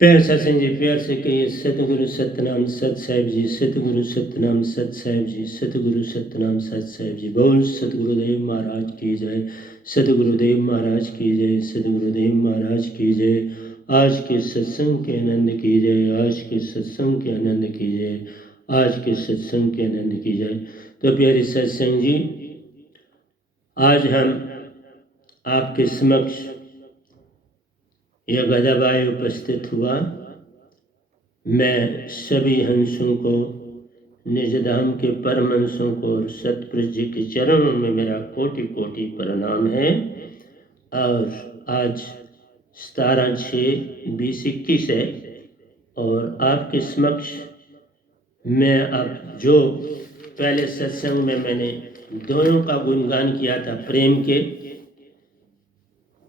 प्यार सत्संग जी, प्यार से कहिए सतगुरु सतनाम सत साहिब जी, सतगुरु सतनाम सत साहिब जी, सतगुरु सतनाम सत साहिब जी। बोल सतगुरुदेव महाराज की जय, सतगुरुदेव महाराज की जय, सतगुरुदेव महाराज की जय। आज के सत्संग के आनंद की जय, आज के सत्संग के आनंद की जय, आज के सत्संग के आनंद की जय। तो प्यारे सत्संग जी, आज हम आपके समक्ष यह गदाबाई उपस्थित हुआ। मैं सभी हंसों को, निजधाम के परम हंसों को और सतपुरुष जी के चरणों में मेरा कोटि कोटि प्रणाम है। और आज 17/6/2021 है और आपके समक्ष मैं अब जो पहले सत्संग में मैंने दोनों का गुणगान किया था, प्रेम के,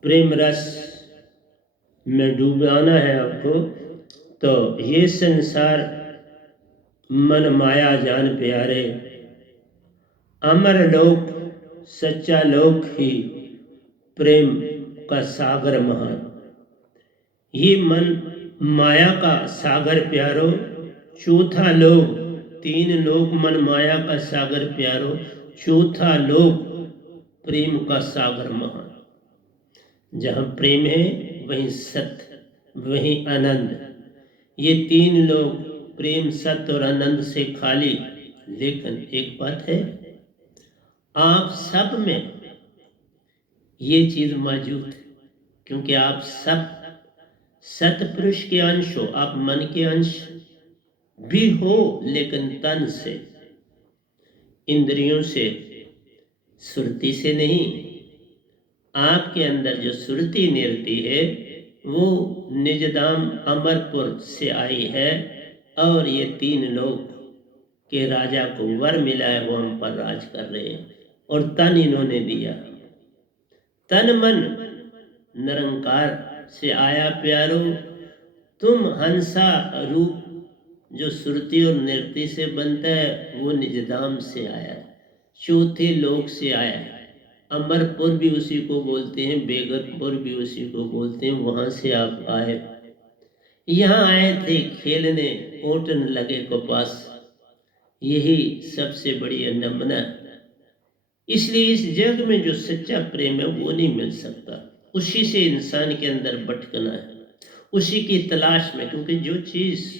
प्रेम रस में डूबाना है आपको। तो ये संसार मन माया जान प्यारे, अमर लोक सच्चा लोक ही प्रेम का सागर महान। ये मन माया का सागर प्यारो, चौथा लोक, 3 लोक मन माया का सागर प्यारो, चौथा लोक प्रेम का सागर महान। जहाँ प्रेम है वहीं सत्य, वहीं आनंद। ये 3 लोग प्रेम सत्य और आनंद से खाली। लेकिन एक बात है, आप सब में ये चीज मौजूद है, क्योंकि आप सब सतपुरुष के अंश हो। आप मन के अंश भी हो, लेकिन तन से, इंद्रियों से, सुरति से नहीं। आपके अंदर जो सुरति निरती है वो निजधाम अमरपुर से आई है। और ये 3 लोग के राजा को वर मिला है, वो हम पर राज कर रहे हैं। और तन इन्होंने दिया, तन मन निरंकार से आया प्यारो। तुम हंसा रूप जो सुरति और नृत्य से बनता है वो निजधाम से आया है, चौथे लोक से आया है। अमरपुर भी उसी को बोलते हैं, बेगतपुर भी उसी को बोलते हैं, वहां से आप आए। यहाँ आए थे खेलने, ओटन लगे को पास, यही सबसे बड़ी नमना। इसलिए इस जग में जो सच्चा प्रेम है वो नहीं मिल सकता, उसी से इंसान के अंदर भटकना है, उसी की तलाश में। क्योंकि जो चीज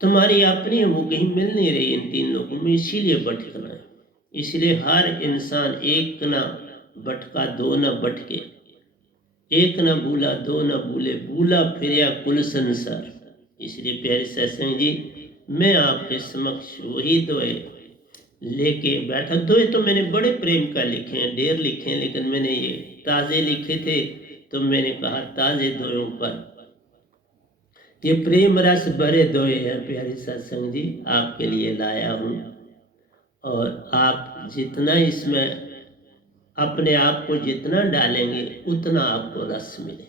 तुम्हारी अपनी है वो कहीं मिल नहीं रही इन 3 लोगों में, इसीलिए भटकना है। इसलिए हर इंसान एक न भटका दो न भटके, एक न भूला दो न भूले, भूला फिर कुल संसार। इसलिए प्यारे सत्संग जी, मैं आपके समक्ष वही दोए लेके बैठा। दोए तो मैंने बड़े प्रेम का लिखे हैं, ढेर लिखे हैं, लेकिन मैंने ये ताजे लिखे थे तो मैंने कहा ताजे दोयों पर ये प्रेम रस भरे दोए हैं। प्यारे सत्संग जी, आपके लिए लाया हूँ। और आप जितना इसमें अपने आप को जितना डालेंगे उतना आपको रस मिले।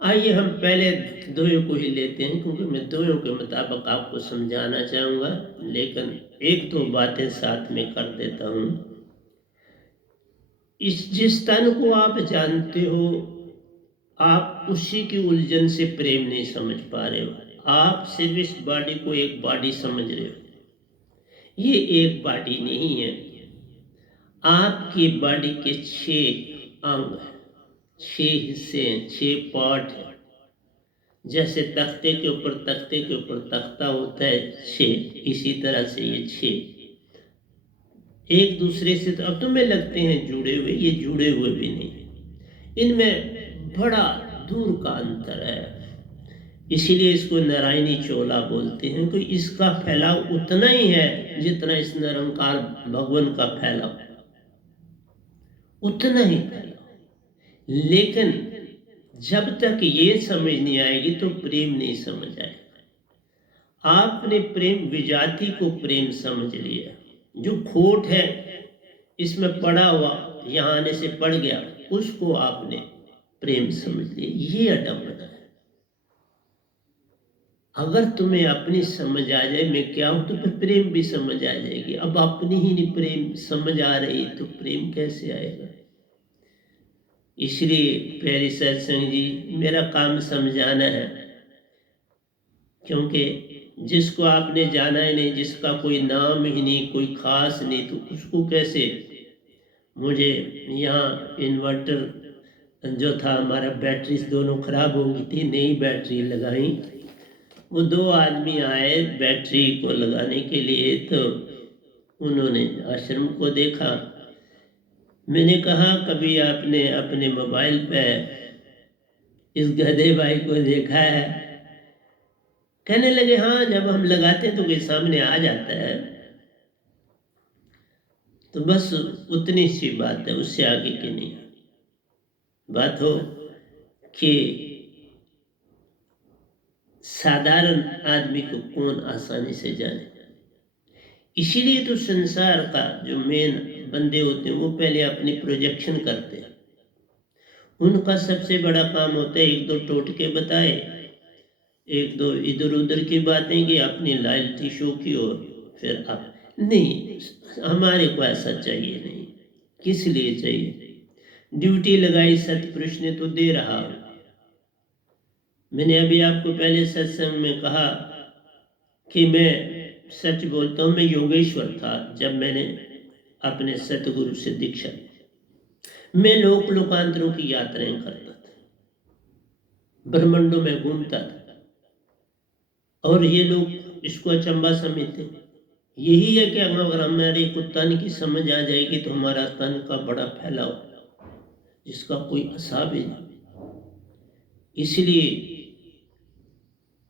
आइए हम पहले दोयों को ही लेते हैं, क्योंकि मैं दोयों के मुताबिक आपको समझाना चाहूँगा, लेकिन 1-2 बातें साथ में कर देता हूँ। इस जिस तन को आप जानते हो, आप उसी की उलझन से प्रेम नहीं समझ पा रहे हो। आप सिर्फ इस बॉडी को एक बॉडी समझ रहे हो। ये एक बॉडी नहीं है, आपकी बॉडी के 6 अंग, 6 हिस्से हैं, 6 पार्ट हैं। जैसे तख्ते के ऊपर तख्ता होता है 6, इसी तरह से ये 6 एक दूसरे से तो अब तुम्हें लगते हैं जुड़े हुए, ये जुड़े हुए भी नहीं, इनमें बड़ा दूर का अंतर है। इसीलिए इसको नारायणी चोला बोलते हैं, कि इसका फैलाव उतना ही है जितना इस निरंकार भगवान का फैलाव, उतना ही फैलाव। लेकिन जब तक ये समझ नहीं आएगी तो प्रेम नहीं समझ आएगा। आपने प्रेम विजाति को प्रेम समझ लिया, जो खोट है इसमें पड़ा हुआ, यहाँ आने से पड़ गया, उसको आपने प्रेम समझ लिया। ये अडम्बना है। अगर तुम्हें अपनी समझ आ जाए मैं क्या हूं, तो फिर प्रेम भी समझ आ जाएगी। अब अपनी ही नहीं प्रेम समझ आ रही तो प्रेम कैसे आएगा? इसलिए प्यारे सत्संग जी, मेरा काम समझाना है, क्योंकि जिसको आपने जाना ही नहीं, जिसका कोई नाम ही नहीं, कोई खास नहीं, तो उसको कैसे। मुझे यहाँ इन्वर्टर जो था हमारा, बैटरी दोनों खराब हो गई थी, नई बैटरी लगाई। वो 2 आदमी आए बैटरी को लगाने के लिए, तो उन्होंने आश्रम को देखा। मैंने कहा, कभी आपने अपने मोबाइल पे इस गधे भाई को देखा है? कहने लगे, हाँ, जब हम लगाते तो कोई सामने आ जाता है। तो बस उतनी सी बात है, उससे आगे की नहीं। बात हो कि साधारण आदमी को कौन आसानी से जाने। इसीलिए तो संसार का जो मेन बंदे होते हैं, वो पहले अपनी प्रोजेक्शन करते हैं। उनका सबसे बड़ा काम होता है 1-2 टोटके बताए, 1-2 इधर उधर की बातें की, अपनी लॉयल्टी शो की, और फिर आप नहीं, हमारे को ऐसा चाहिए नहीं। किस लिए चाहिए? ड्यूटी लगाई सतपुरुष ने तो दे रहा हूं। मैंने अभी आपको पहले सत्संग में कहा कि मैं सच बोलता हूं, मैं योगेश्वर था जब मैंने अपने सतगुरु से दीक्षा ली। मैं लोक लोकांतरों की यात्राएं करता था, ब्रह्मांडों में घूमता था, और ये लोग इसको अचंबा समझते। यही है कि अगर हमारे को तन की समझ आ जाएगी तो हमारा तन का बड़ा फैलाव, जिसका कोई हिसाब ही नहीं। इसलिए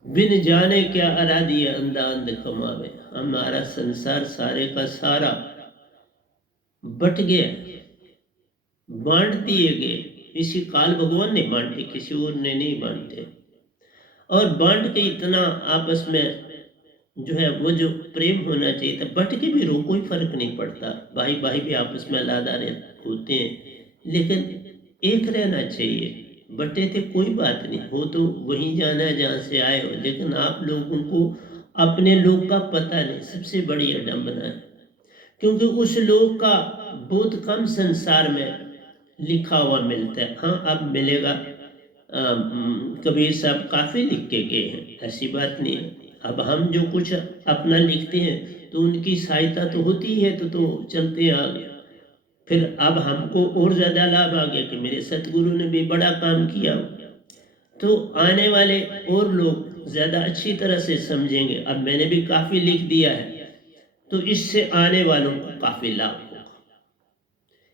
बिन जाने क्या आराधी अंधा अंध कमावे। हमारा संसार सारे का सारा बट गया, बांट दिए गए। इसी काल भगवान ने बांटे, किसी और ने नहीं बांटे। और बांट के इतना आपस में जो है वो जो प्रेम होना चाहिए था, बट के भी रो कोई फर्क नहीं पड़ता। भाई भाई भी आपस में लादारे होते हैं, लेकिन एक रहना चाहिए। बटे थे कोई बात नहीं, हो तो वहीं जाना है जहाँ से आए हो, लेकिन आप लोगों को अपने लोग का पता नहीं, सबसे बड़ी अडम्बना है। क्योंकि उस लोग का बहुत कम संसार में लिखा हुआ मिलता है। हाँ, अब मिलेगा। कबीर साहब काफ़ी लिख के गए हैं, ऐसी बात नहीं है। अब हम जो कुछ अपना लिखते हैं तो उनकी सहायता तो होती है, तो चलते हैं आगे। फिर अब हमको और ज़्यादा लाभ आ गया कि मेरे सतगुरु ने भी बड़ा काम किया, तो आने वाले और लोग ज़्यादा अच्छी तरह से समझेंगे। अब मैंने भी काफ़ी लिख दिया है, तो इससे आने वालों को काफ़ी लाभ होगा।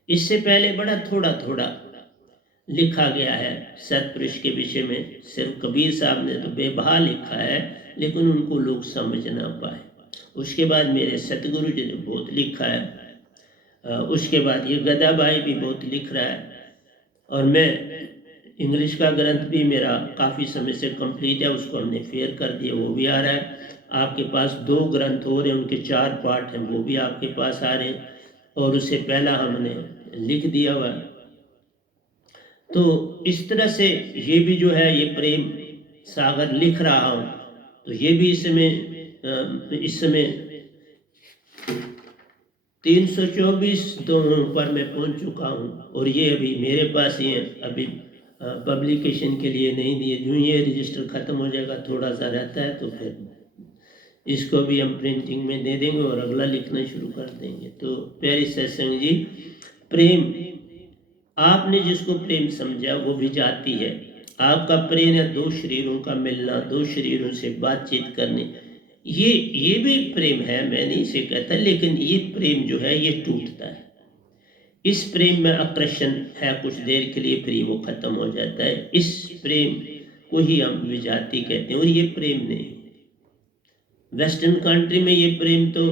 इससे पहले बड़ा थोड़ा थोड़ा लिखा गया है सतपुरुष के विषय में। सिर्फ कबीर साहब ने तो बेबहा लिखा है, लेकिन उनको लोग समझ ना पाए। उसके बाद मेरे सतगुरु जी ने बहुत लिखा है। उसके बाद ये गदा भाई भी बहुत लिख रहा है, और मैं इंग्लिश का ग्रंथ भी मेरा काफ़ी समय से कंप्लीट है, उसको हमने फेयर कर दिया, वो भी आ रहा है। आपके पास 2 ग्रंथ हो रहे हैं, उनके 4 पार्ट हैं, वो भी आपके पास आ रहे हैं, और उससे पहला हमने लिख दिया हुआ। तो इस तरह से ये भी जो है, ये प्रेम सागर लिख रहा हूँ, तो ये भी इस समय 324 दोहों पर मैं पहुँच चुका हूँ, और ये अभी मेरे पास ही है। अभी पब्लिकेशन के लिए नहीं दिए, जो ये रजिस्टर ख़त्म हो जाएगा, थोड़ा सा रहता है, तो फिर इसको भी हम प्रिंटिंग में दे देंगे और अगला लिखना शुरू कर देंगे। तो प्यारी सत्संग जी, प्रेम, आपने जिसको प्रेम समझा वो भी जाती है। आपका प्रेम है 2 शरीरों का मिलना, 2 शरीरों से बातचीत करने, ये भी प्रेम है, मैं नहीं से कहता, लेकिन ये प्रेम जो है ये टूटता है। इस प्रेम में आकर्षण है कुछ देर के लिए, फिर वो खत्म हो जाता है। इस प्रेम को ही हम विजाति कहते हैं, और ये प्रेम नहीं। वेस्टर्न कंट्री में ये प्रेम तो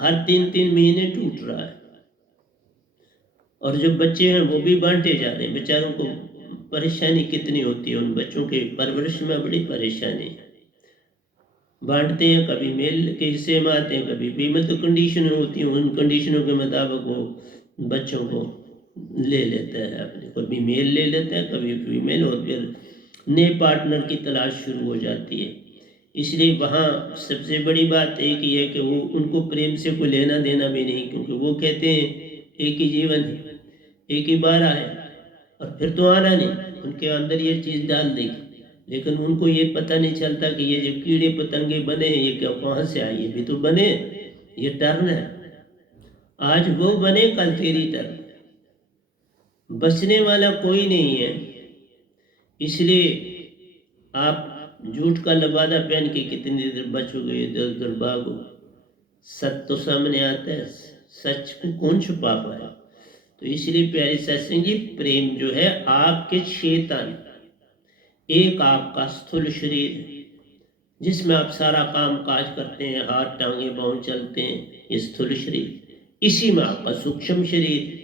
हर 3-3 महीने टूट रहा है, और जो बच्चे हैं वो भी बांटे जा रहे हैं। बेचारों को परेशानी कितनी होती है, उन बच्चों के परवरिश में बड़ी परेशानी है। बांटते हैं, कभी मेल के हिस्से में आते हैं, कभी फीमेल, तो कंडीशन होती है, उन कंडीशनों के मुताबिक वो बच्चों को ले लेता है अपने, कभी मेल ले लेता है, कभी फीमेल, और फिर नए पार्टनर की तलाश शुरू हो जाती है। इसलिए वहाँ सबसे बड़ी बात एक ही है कि वो, उनको प्रेम से कोई लेना देना भी नहीं, क्योंकि वो कहते हैं एक ही जीवन है, एक ही बार है, और फिर तो आना नहीं, उनके अंदर ये चीज़ डाल देगी। लेकिन उनको ये पता नहीं चलता कि ये जो कीड़े पतंगे बने ये क्या कहाँ से आए, ये भी तो बने, ये टर्न है। आज वो बने, कल तेरी टर्न। बचने वाला कोई नहीं है। इसलिए आप झूठ का लबादा पहन के कितनी देर बचोगे, इधर उधर भागो। सच तो सामने आता है, सच को कौन छुपा पाए। तो इसलिए प्यारे सत्संग जी, प्रेम जो है आपके 6 तन, एक आपका स्थूल शरीर जिसमें आप सारा काम काज करते हैं, हाथ टांगे पाँव चलते हैं, ये स्थूल शरीर। इसी में आपका सूक्ष्म शरीर,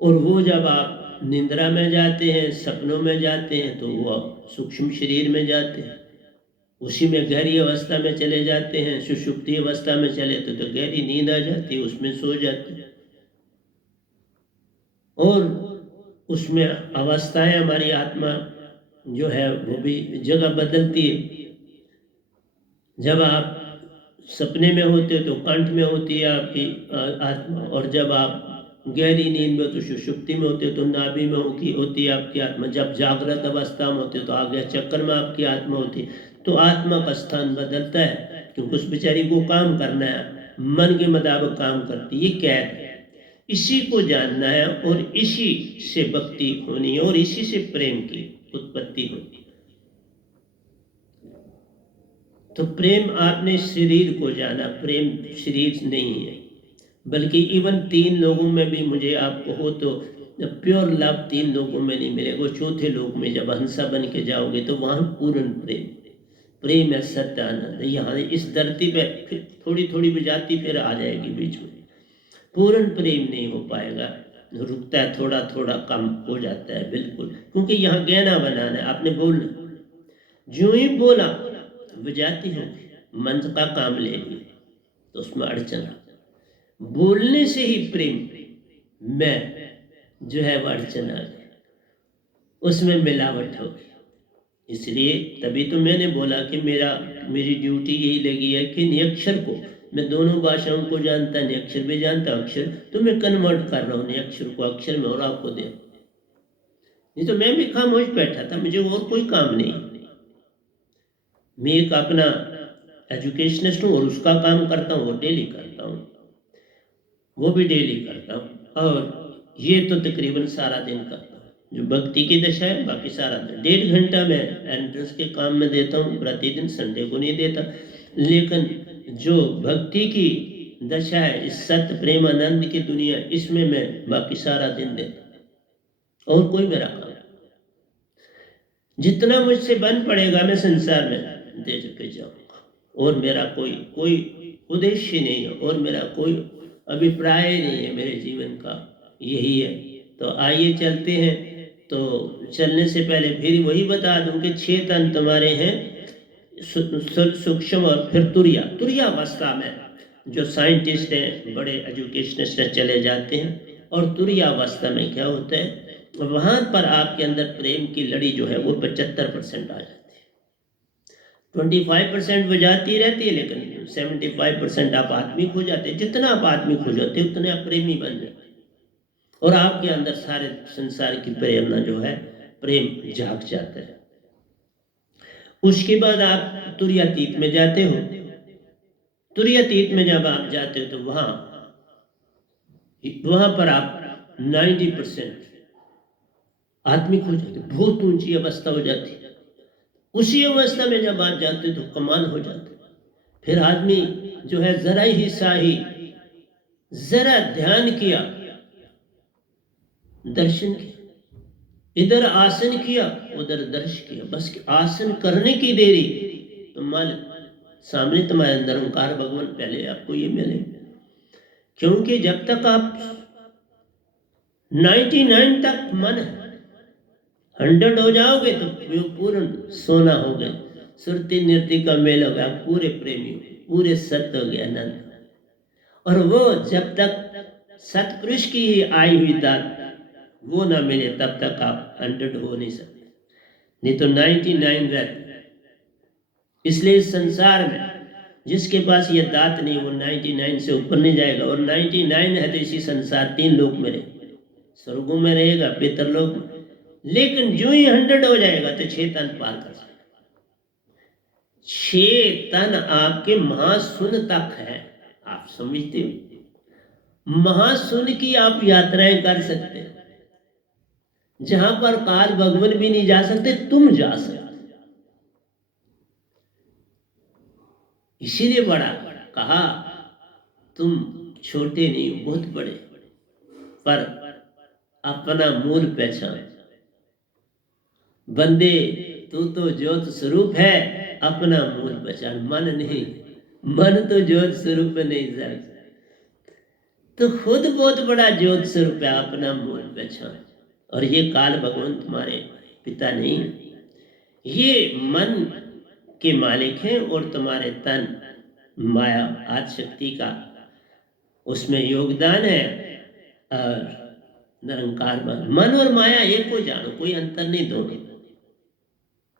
और वो जब आप निंद्रा में जाते हैं, सपनों में जाते हैं, तो वो सूक्ष्म शरीर में जाते हैं। उसी में गहरी अवस्था में चले जाते हैं। सुषुप्ति अवस्था में चले तो गहरी नींद आ जाती है, उसमें सो जाते हैं। और उसमें अवस्थाएं, हमारी आत्मा जो है वो भी जगह बदलती है। जब आप सपने में होते हो तो कंठ में होती है आपकी आत्मा, और जब आप गहरी नींद में तो सुषुप्ति में होते हो तो नाभि में होती है आपकी आत्मा। जब जागृत अवस्था में होते हो तो आगे चक्कर में आपकी आत्मा होती है। तो आत्मा का स्थान बदलता है, क्योंकि उस बेचारी को काम करना है, मन के मुताबिक काम करती है, ये कैद है। इसी को जानना है, और इसी से भक्ति होनी है, और इसी से प्रेम की उत्पत्ति होती है। तो प्रेम, आपने शरीर को जाना, प्रेम शरीर नहीं है, बल्कि इवन 3 लोगों में भी मुझे आप कहो तो प्योर लव 3 लोगों में नहीं मिलेगा। चौथे लोग में जब हंसा बन के जाओगे तो वहाँ पूर्ण प्रेम है, सत्य आनंद है। यहाँ इस धरती पे फिर थोड़ी थोड़ी विजाति फिर आ जाएगी बीच में, पूर्ण प्रेम नहीं हो पाएगा, रुकता है, थोड़ा थोड़ा कम हो जाता है बिल्कुल। क्योंकि यहाँ गहना बनाना है, आपने बोलना, जो ही बोला विजाति होगी, मन का काम ले लिया तो उसमें अड़चन। बोलने से ही प्रेम में जो है वो अड़चन आ गई, उसमें मिलावट होगी। इसलिए तभी तो मैंने बोला कि मेरी ड्यूटी यही लगी है कि निरक्षर को, मैं दोनों भाषाओं को जानता, निरक्षर भी जानता, अक्षर तो मैं कन्वर्ट कर रहा हूँ निरक्षर को अक्षर में, और आपको दे। नहीं तो मैं भी खामोश बैठा था, मुझे और कोई काम नहीं। मैं एक अपना एजुकेशनिस्ट हूँ और उसका काम करता हूँ, वो डेली करता हूँ, वो भी डेली करता हूँ। और ये तो तकरीबन सारा दिन करता हूँ, जो भक्ति की दशा है। बाकी सारा दिन 1.5 घंटा मैं एंट्रेंस के काम में देता हूँ प्रतिदिन, संडे को नहीं देता। लेकिन जो भक्ति की दशा है, इस सत्य प्रेम आनंद की दुनिया, इसमें मैं बाकी सारा दिन देता हूँ, और कोई मेरा काम। जितना मुझसे बन पड़ेगा मैं संसार में दे के जाऊंगा, और मेरा कोई उद्देश्य नहीं है, और मेरा कोई अभिप्राय नहीं है मेरे जीवन का, यही है। तो आइए चलते हैं। तो चलने से पहले फिर वही बता दूं कि 6 तन तुम्हारे हैं, सूक्ष्म और फिर तुरिया अवस्था में जो साइंटिस्ट हैं, बड़े एजुकेशनिस्ट चले जाते हैं। और तुरिया अवस्था में क्या होता है, वहां पर आपके अंदर प्रेम की लड़ी जो है वो 75% आ जाती है। 25% वो जाती रहती है, लेकिन 75% आप आत्मिक हो जाते हैं। जितना आप आत्मिक हो जाते हैं उतने आप प्रेमी बन जाते हैं, और आपके अंदर सारे संसार की प्रेरणा जो है, प्रेम जाग जाता है। उसके बाद आप तुरियातीत में जाते हो। तुरियातीत में जब आप जाते हो तो वहां पर आप 90% आत्मिक हो जाते, बहुत ऊंची अवस्था हो जाती है। उसी अवस्था में जब आप जाते तो कमाल हो जाते। फिर आदमी जो है जरा ही साही, जरा ध्यान किया, दर्शन किया, इधर आसन किया, उधर दर्शन किया, बस आसन करने की देरी तो मालिक सामने तुम्हारे अंदर ओंकार भगवान पहले आपको ये मिले। क्योंकि जब तक आप 99 तक मन 100 हो जाओगे तो पूर्ण सोना हो गया, सुरती नृत्य का मेल हो गया, पूरे प्रेमी, पूरे सत्य हो गया आनंद। और वो जब तक सतपुरुष की ही आई हुई दात वो ना मिले तब तक आप 100 हो नहीं सकते, नहीं तो 99 रहते। इसलिए इस संसार में जिसके पास ये दात नहीं, वो 99 से ऊपर नहीं जाएगा। और 99 है तो इसी संसार 3 लोक में रहे, स्वर्गों में रहेगा, पितरलोक में। लेकिन जो ही 100 हो जाएगा तो 6 तन पार कर जाएगा। 6 तन आपके महाशून्य तक है, आप समझते हो? महाशून्य की आप यात्राएं कर सकते हो, जहां पर काल भगवान भी नहीं जा सकते, तुम जा सकते। इसीलिए बड़ा कहा तुम छोटे नहीं हो, बहुत बड़े, पर अपना मूल पहचान। बंदे तू तो ज्योत स्वरूप है, अपना मूल पहचान। मन नहीं, मन तो ज्योत स्वरूप में नहीं जा, तो खुद बहुत बड़ा ज्योत स्वरूप है, अपना मूल पहचान। और ये काल भगवान तुम्हारे पिता नहीं, ये मन के मालिक हैं, और तुम्हारे तन माया आदि शक्ति का उसमें योगदान है। और निरंकार मन और माया एक को जानो, कोई अंतर नहीं,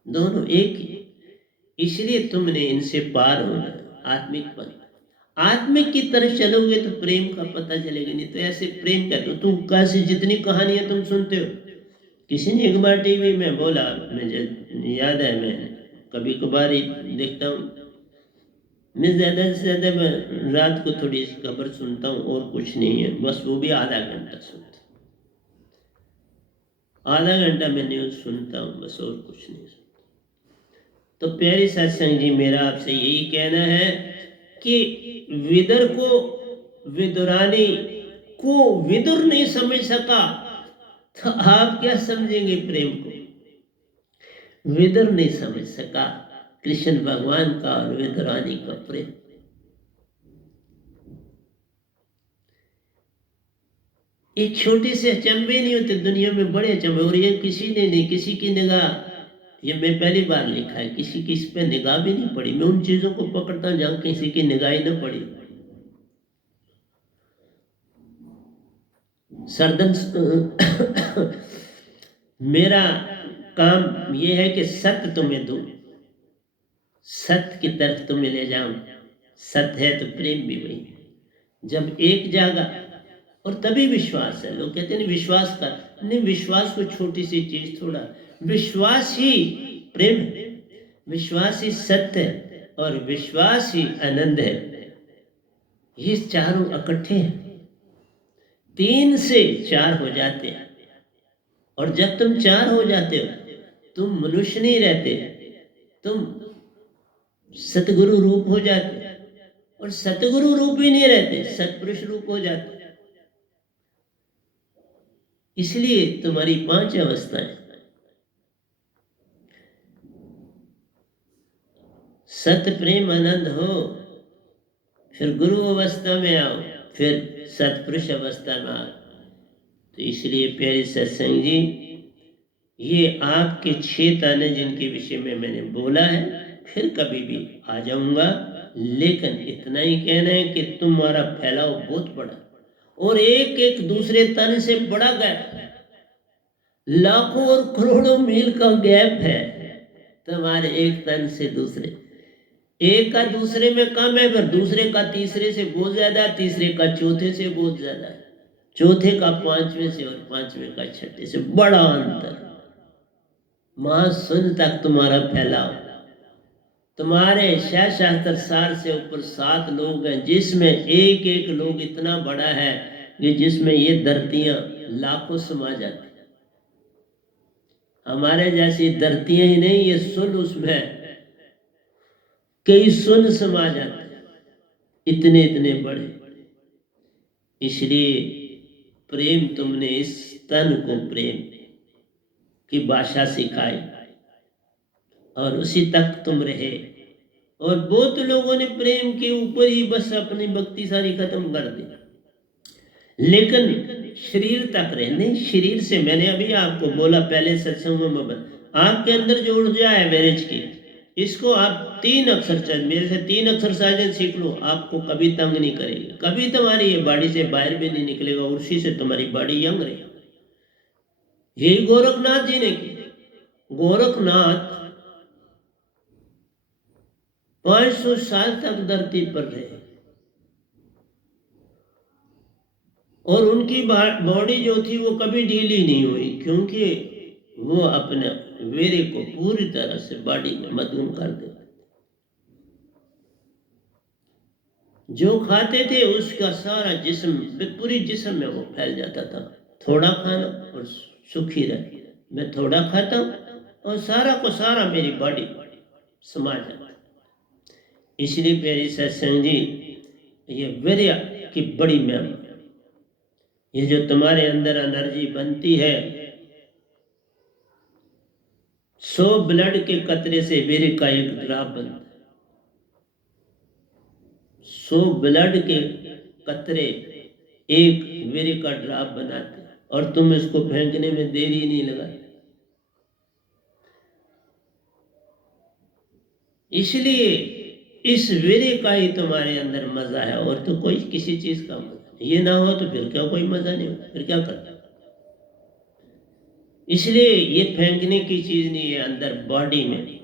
दोनों एक ही। इसलिए तुमने इनसे पार होना, आत्मिक पद। आत्मिक की तरफ चलोगे तो प्रेम का पता चलेगा, नहीं तो ऐसे प्रेम कहते हो तुम कैसे, जितनी कहानियां तुम सुनते हो। किसी ने एक बार टीवी में बोला, मुझे याद है, मैं कभी कभार ही देखता हूँ, मैं ज़्यादा से ज़्यादा मैं रात को थोड़ी सी खबर सुनता हूँ, और कुछ नहीं है, बस वो भी आधा घंटा सुनता हूँ, आधा घंटा मैं न्यूज़ सुनता हूँ, बस और कुछ नहीं सुनता। तो प्यारी सत्संग जी, मेरा आपसे यही कहना है कि विदुर को, विदुरानी को विदुर नहीं समझ सका, तो आप क्या समझेंगे प्रेम को? विदुर नहीं समझ सका कृष्ण भगवान का और विदुरानी का प्रेम। एक छोटे से अचंभे नहीं होते, दुनिया में बड़े अचंभे। और ये किसी ने नहीं, किसी की निगाह, ये मैं पहली बार लिखा है, किसी की इस पे निगाह भी नहीं पड़ी। मैं उन चीजों को पकड़ता हूं जहां किसी की निगाह न पड़ी। सरदन मेरा काम ये है कि सत्य तुम्हें दूं, सत्य की तरफ तुम्हें ले जाऊं। सत्य है तो प्रेम भी वही है। जब एक जागा, और तभी विश्वास है। लोग कहते हैं विश्वास का नहीं, विश्वास को छोटी सी चीज थोड़ा, विश्वास ही प्रेम है, विश्वास ही सत्य है, और विश्वास ही आनंद है। ये चारों इकट्ठे हैं, 3 से 4 हो जाते हैं। और जब तुम 4 हो जाते हो, तुम मनुष्य नहीं रहते, तुम सतगुरु रूप हो जाते। और सतगुरु रूप ही नहीं रहते, सतपुरुष रूप हो जाते। इसलिए तुम्हारी 5 अवस्थाएं, सत्य प्रेम आनंद हो, फिर गुरु अवस्था में आओ, फिर सतपुरुष अवस्था में आओ। तो इसलिए प्यारे सत्संग जी, ये आपके 6 ताने जिनके विषय में मैंने बोला है, फिर कभी भी आ जाऊंगा। लेकिन इतना ही कहना है कि तुम्हारा फैलाव बहुत बड़ा, और एक एक दूसरे तन से बड़ा गैप है, लाखों और करोड़ों मील का गैप है तुम्हारे एक तन से दूसरे। एक का दूसरे में कम है, फिर दूसरे का तीसरे से बहुत ज्यादा, तीसरे का चौथे से बहुत ज्यादा है, चौथे का 5वें से, और 5वें का 6ठे से। बड़ा अंतर, महाशून्य तक तुम्हारा फैलाव। तुम्हारे शास्त्र सार से ऊपर 7 लोग हैं, जिसमें एक एक लोग इतना बड़ा है कि जिसमें ये धरतियां लाखों समा जाती। हमारे जैसी धरतियां ही नहीं, ये सुन उसमें कई सुन समा जाते, इतने इतने बड़े। इसलिए प्रेम, तुमने इस तन को प्रेम की भाषा सिखाई, और उसी तक तुम रहे। और बहुत लोगों ने प्रेम के ऊपर ही बस अपनी भक्ति सारी खत्म कर दी, लेकिन शरीर तक रहे नहीं। शरीर से, मैंने अभी आपको बोला पहले सत्संगों में, आपके अंदर जो ऊर्जा है मैरिज की, इसको आप 3 एक्सरसाइज, मेरे से 3 एक्सरसाइज सीख लो, आपको कभी तंग नहीं करेगी, कभी तुम्हारी ये बॉडी से बाहर भी नहीं निकलेगा, उसी से तुम्हारी बॉडी यंग रहेगी। यही गोरखनाथ जी ने की। गोरखनाथ 500 साल तक धरती पर रहे, और उनकी बॉडी जो थी वो कभी ढीली नहीं हुई, क्योंकि वो अपने वीर्य को पूरी तरह से बॉडी में मदगुम कर देते। जो खाते थे उसका सारा जिस्म, पूरी जिस्म में वो फैल जाता था। थोड़ा खाना और सुखी रहे। मैं थोड़ा खाता हूँ और सारा को सारा मेरी बॉडी समा जाता। इसलिए प्यारी सत्संग जी, ये वीर्य की बड़ी महिमा, ये जो तुम्हारे अंदर एनर्जी बनती है, 100 ब्लड के कतरे से वीर्य का एक ड्रॉप बनता है। 100 ब्लड के कतरे एक वीर्य का ड्रॉप बनाते हैं, और तुम इसको फेंकने में देरी नहीं लगाते। इसलिए इस वीर्य का ही तुम्हारे अंदर मजा है, और तो कोई किसी चीज का मजा नहीं। ये ना हो तो फिर क्या कोई मजा नहीं हो, फिर क्या करता। इसलिए ये फेंकने की चीज नहीं है, अंदर बॉडी में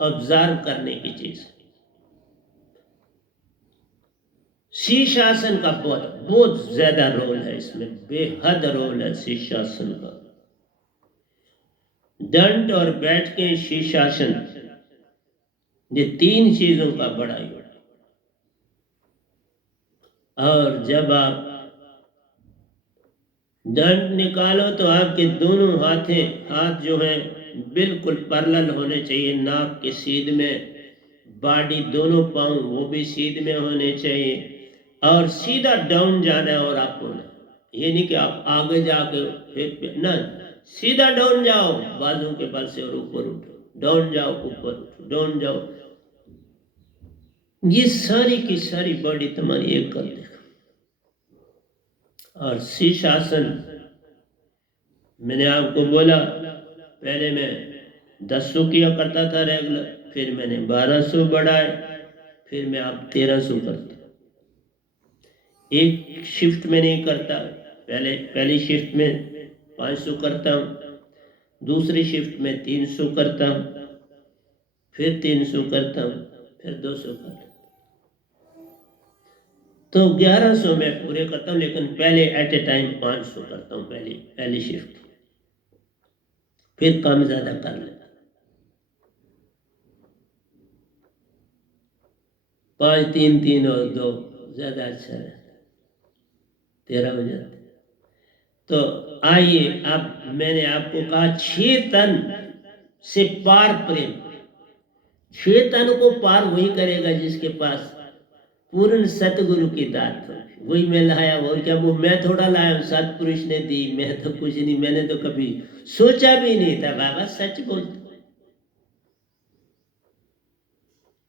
ऑब्जर्व करने की चीज। शीर्षासन का बहुत बहुत ज्यादा रोल है इसमें, बेहद रोल है शीर्षासन का। दंड और बैठ के शीर्षासन, ये 3 चीजों का बड़ा ही। और जब आप दंड निकालो तो आपके दोनों हाथ जो है बिल्कुल पैरेलल होने चाहिए, नाक के सीध में। बॉडी दोनों पांव वो भी सीध में होने चाहिए, और सीधा डाउन जाना है और अप होना। ये नहीं कि आप आगे जाके फिर ना, सीधा डाउन जाओ बाजू के बल से और ऊपर उठो, डाउन जाओ ऊपर उठो, डाउन जाओ। ये सारी की सारी बॉडी तुम्हारी एक कर देगा। और शीर्षासन मैंने आपको बोला, पहले मैं 1000 किया करता था रेगुलर, फिर मैंने 1200 बढ़ाए, फिर मैं अब 1300 करता। एक शिफ्ट में नहीं करता, पहली शिफ्ट में 500 करता हूँ, दूसरी शिफ्ट में 300 करता हूँ, फिर 300 करता हूँ, फिर 200 करता हूँ। तो 1100 में पूरे करता हूँ, लेकिन पहले एट ए टाइम 500 करता हूँ पहली शिफ्ट, फिर कम ज्यादा कर लेता। 5 3 3 और 2 ज्यादा अच्छा है, 13 हो जाते। तो आइए, अब मैंने आपको कहा 6 तन से पार प्रेम। 6 तन को पार वही करेगा जिसके पास पूर्ण सतगुरु की दात हो। वही मैं लाया, और क्या वो मैं थोड़ा लाया, सतपुरुष ने दी, मैं तो कुछ नहीं, मैंने तो कभी सोचा भी नहीं था। बाबा सच बोलते,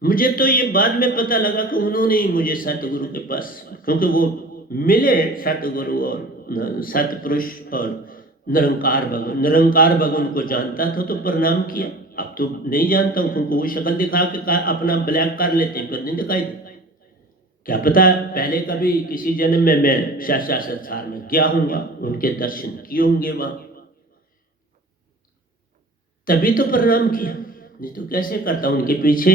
मुझे तो ये बाद में पता लगा कि उन्होंने ही मुझे सतगुरु के पास, क्योंकि वो मिले सतगुरु और सतपुरुष और निरंकार भगवान को जानता था तो प्रणाम किया। अब तो नहीं जानता हूँ, क्योंकि वो शक्ल दिखा के अपना ब्लैक कर लेते हैं, फिर नहीं दिखाई देता। क्या पता पहले कभी किसी जन्म में मैं शास्त्रा संसार में गया हूँगा, उनके दर्शन किए होंगे वहां, तभी तो प्रणाम किया, नहीं तो कैसे करता। उनके पीछे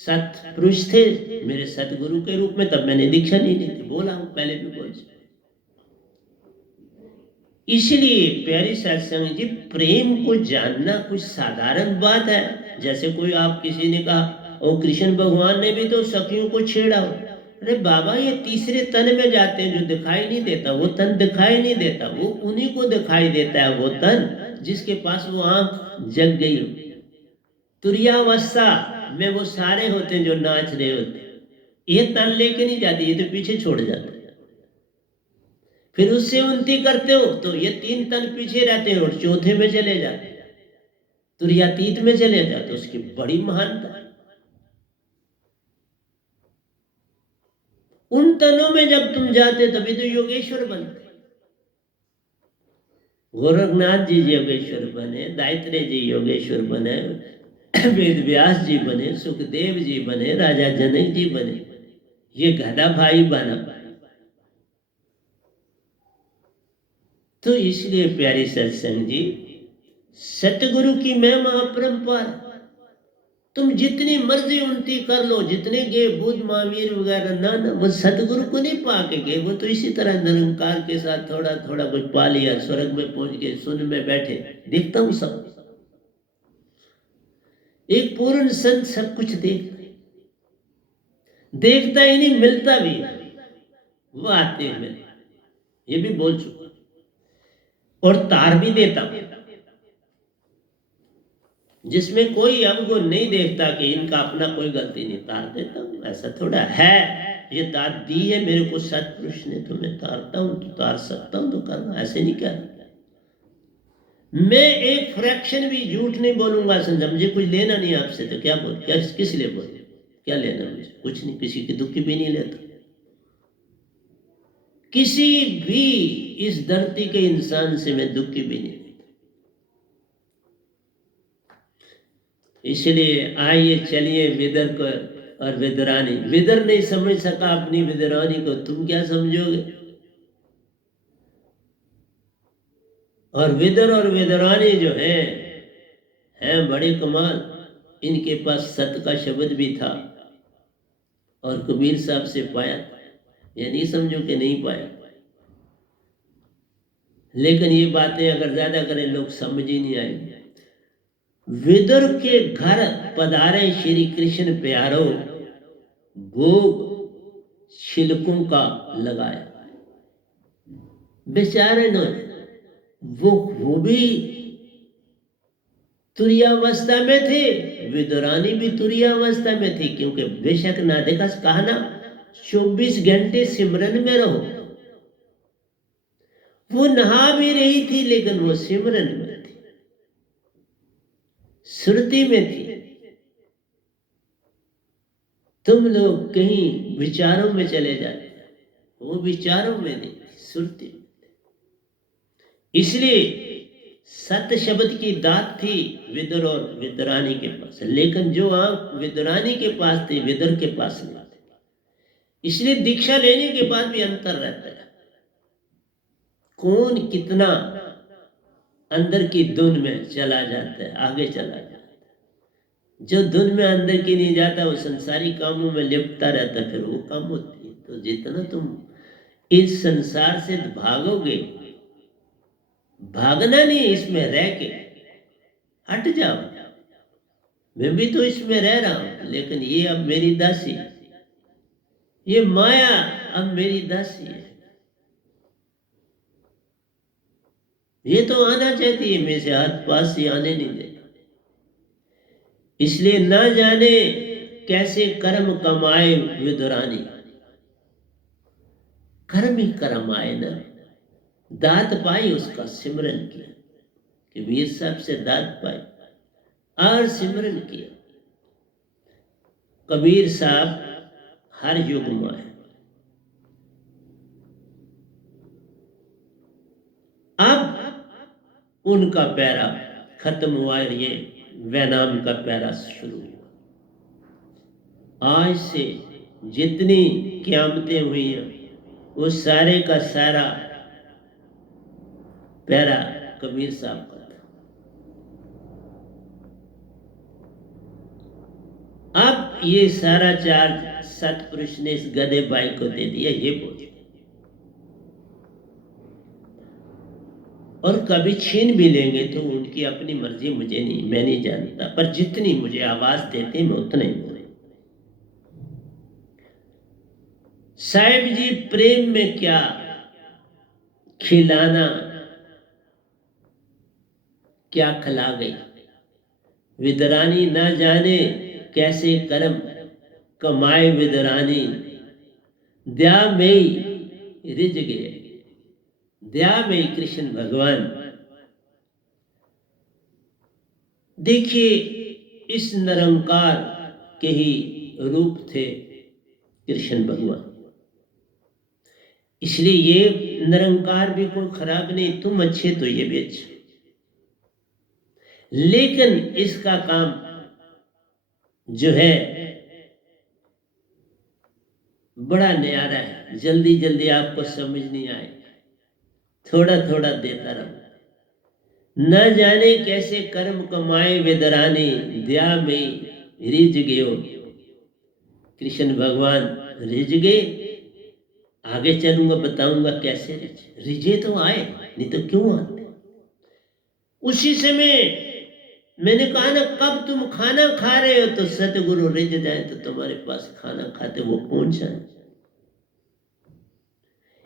सतपुरुष थे मेरे सतगुरु के रूप में, तब मैंने दीक्षा नहीं ली थी, बोला हूं पहले भी बोल। इसलिए प्यारी सत्संग जी, प्रेम को जानना कुछ साधारण बात है। जैसे कोई आप किसी ने कहा और कृष्ण भगवान ने भी तो सखियों को छेड़ा। अरे बाबा, ये तीसरे तन में जाते हैं जो दिखाई नहीं देता, वो तन दिखाई नहीं देता, वो उन्हीं को दिखाई देता है, वो तन जिसके पास वो आंख जग गई हो। तुरियावस्था में वो सारे होते हैं जो नाच रहे होते हैं, ये तन लेके नहीं जाते, ये तो पीछे छोड़ जाते हैं। फिर उससे उन्नति करते हो तो ये 3 तन पीछे रहते हैं और चौथे में चले जाते हैं, तुरियातीत में चले जाते, उसकी बड़ी महानता। उन तनों में जब तुम जाते तभी तो योगेश्वर बनते। गोरखनाथ जी योगेश्वर बने, दायित्रे जी योगेश्वर बने, वेद व्यास जी बने, सुखदेव जी बने, राजा जनक जी बने, ये गधा भाई बना। तो इसलिए प्यारी सत्संग जी, सतगुरु की महिमा अपरंपार। तुम जितनी मर्जी उन्नति कर लो, जितने गए बुद्ध महावीर वगैरह, ना ना, वो सतगुरु को नहीं पा के गए। वो तो इसी तरह निरंकार के साथ थोड़ा थोड़ा कुछ पा लिया, स्वर्ग में पहुंच गए, सुन में बैठे। देखता हूं सब, एक पूर्ण संत सब कुछ देखता ही नहीं, मिलता भी वो आते हैं मिले, ये भी बोल चुका, और तार भी देता हूं। जिसमें कोई अब को नहीं देखता कि इनका अपना कोई गलती नहीं, तार देता हूं। ऐसा थोड़ा है, ये तार दी है मेरे को सतपुरुष ने, तो मैं तारता हूं, तो तार सकता हूं तो करना, ऐसे नहीं कह रहा। मैं एक फ्रैक्शन भी झूठ नहीं बोलूंगा। समझे, कुछ लेना नहीं आपसे तो क्या बोल, क्या किस लिए बोल, क्या लेना मुझे, कुछ नहीं, किसी की दुखी भी नहीं लेता। किसी भी इस धरती के इंसान से मैं दुखी भी नहीं लेता। इसलिए आइए चलिए विदर को और विदरानी। विदर नहीं समझ सका अपनी विदरानी को, तुम क्या समझोगे। और विदर और विदरानी जो है बड़े कमाल। इनके पास सत्य का शब्द भी था और कबीर साहब से पाया। ये नहीं समझो कि नहीं पाया, लेकिन ये बातें अगर ज्यादा करें लोग समझ ही नहीं आएंगे। विदुर के घर पधारे श्री कृष्ण प्यारो, भोग छिलकों का लगाया। बेचारे न वो भी तुरियावस्था में थे, विदुरानी भी तुरियावस्था में थी। क्योंकि बेशक ना देखा कहा ना 24 घंटे सिमरन में रहो। वो नहा भी रही थी लेकिन वो सिमरन में थी, सुरती में थी। तुम लोग कहीं विचारों में चले जाते, वो विचारों में नहीं, सुरती में। इसलिए सत्य शब्द की दात थी विदुर और विदुरानी के पास, लेकिन जो आंख विदुरानी के पास थी विदुर के पास नहीं थे। इसलिए दीक्षा लेने के बाद भी अंतर रहता है। कौन कितना अंदर की धुन में चला जाता है, आगे चला जाता है। जो धुन में अंदर की नहीं जाता वो संसारी कामों में लिपटा रहता है, फिर वो काम होती है। तो जितना तुम इस संसार से भागोगे, भागना नहीं, इसमें रह के हट जाओ। मैं भी तो इसमें रह रहा हूं, लेकिन ये अब मेरी दासी, ये माया अब मेरी दासी है। ये तो आना चाहती है, मेरे से हाथ पास से आने नहीं देता। इसलिए ना जाने कैसे कर्म कमाए विदुरानी, कर्म ही कर्म आए ना। दात पाई, उसका सिमरन किया कि वीर साहब से दात पाई और सिमरन किया। कबीर साहब हर युग में है। अब उनका पैरा खत्म हुआ और ये वैनाम का पैरा शुरू हुआ। आज से जितनी क़यामतें हुई हैं वो सारे का सारा पैरा कबीर साहब का था। अब ये सारा चार्ज सतपुरुष ने इस गधे भाई को दे दिया, ये बोल। और कभी छीन भी लेंगे तो उनकी अपनी मर्जी, मुझे नहीं, मैं नहीं जानता। पर जितनी मुझे आवाज देते मैं उतना ही बोले। साहिब जी प्रेम में क्या खिलाना, क्या खिला गई। विदरानी ना जाने कैसे कर्म कमाए विदरानी, दया में रिझ गए, दया में कृष्ण भगवान। देखिए इस निरंकार के ही रूप थे कृष्ण भगवान। इसलिए ये निरंकार भी कोई खराब नहीं, तुम अच्छे तो ये भी अच्छे। लेकिन इसका काम जो है बड़ा न्यारा है, जल्दी जल्दी आपको समझ नहीं आए, थोड़ा थोड़ा देता रहो। न जाने कैसे कर्म कमाए विदरानी, दया में रिझ गयो। कृष्ण भगवान रिझ गए, आगे चलूंगा बताऊंगा कैसे रिझे तो आए, नहीं तो क्यों आते। उसी समय मैंने कहा ना, कब तुम खाना खा रहे हो तो सतगुरु रिझ जाए तो तुम्हारे पास खाना खाते वो पहुंच जाए।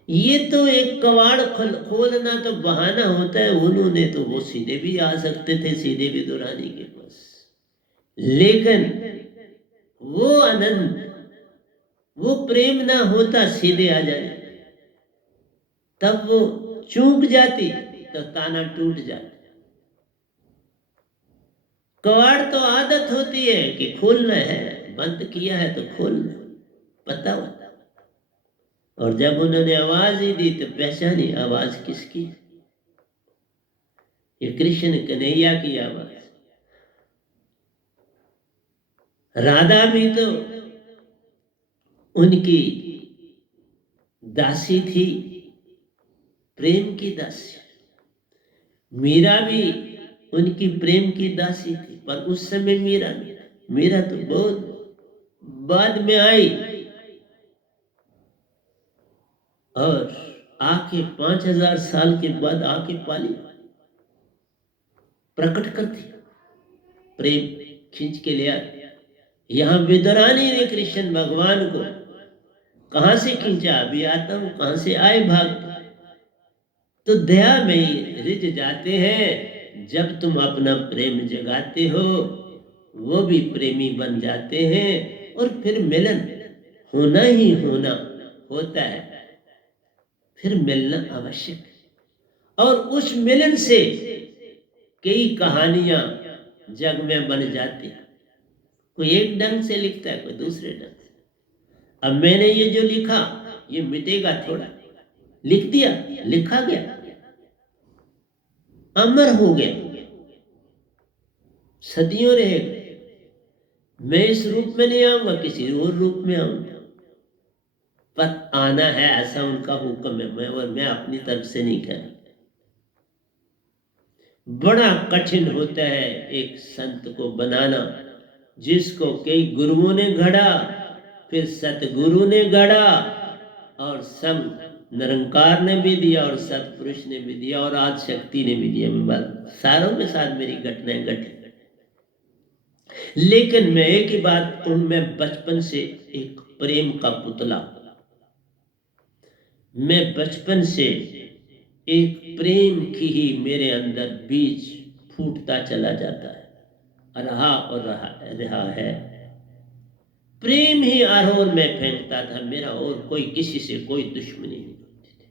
ये तो एक कवाड़ खोलना तो बहाना होता है, उन्होंने तो वो सीधे भी आ सकते थे, सीधे भी दुरानी के पास, लेकिन वो आनंद, वो प्रेम ना होता सीधे आ जाए, तब वो चूक जाती तो ताना टूट जाता। कवाड़ तो आदत होती है कि खोलना है, बंद किया है तो खोलना, पता होता। और जब उन्होंने आवाज ही दी तो पहचानी आवाज किसकी, ये कृष्ण कन्हैया की आवाज। राधा भी तो उनकी दासी थी, प्रेम की दासी। मीरा भी उनकी प्रेम की दासी थी, पर उस समय मीरा तो बहुत बाद में आई और आके 5000 साल के बाद आके पाली, प्रकट कर दी, प्रेम खींच के लिया। यहां विदुरानी ने कृष्ण भगवान को कहां से खींचा, अभी आता हूं, कहां से आए भाग, तो दया में रिझ जाते हैं। जब तुम अपना प्रेम जगाते हो वो भी प्रेमी बन जाते हैं, और फिर मिलन होना ही होता है, फिर मिलना आवश्यक है। और उस मिलन से कई कहानियां जग में बन जाती, कोई एक ढंग से लिखता है, कोई दूसरे ढंग से। अब मैंने ये जो लिखा ये मिटेगा थोड़ा, लिख दिया, लिखा गया, अमर हो गया, सदियों रहेगा। मैं इस रूप में नहीं आऊंगा, किसी और रूप में आऊंगा, पर आना है ऐसा उनका हुक्म है, और मैं अपनी तरफ से नहीं कर। बड़ा कठिन होता है एक संत को बनाना, जिसको कई गुरुओं ने गढ़ा, फिर सतगुरु ने गढ़ा, और सब निरंकार ने भी दिया, और सतपुरुष ने भी दिया, और आज शक्ति ने भी दिया। बस सारों के साथ मेरी घटनाएं घटी, लेकिन मैं एक ही बात कहूं, मैं बचपन से एक प्रेम का पुतला, मैं बचपन से एक प्रेम की ही मेरे अंदर बीज फूटता चला जाता है, रहा है। प्रेम ही आरोर में फेंकता था मेरा, और कोई किसी से कोई दुश्मनी नहीं होती थी।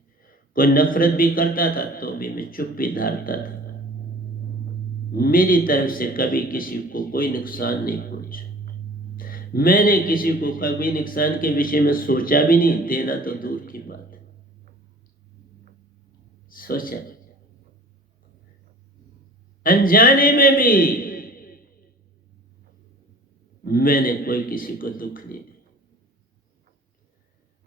कोई नफरत भी करता था तो भी मैं चुप ही धारता था। मेरी तरफ से कभी किसी को कोई नुकसान नहीं पहुंचा, मैंने किसी को कभी नुकसान के विषय में सोचा भी नहीं, देना तो दूर की बात है, सोचा अनजाने में भी मैंने कोई किसी को दुख नहीं दिया।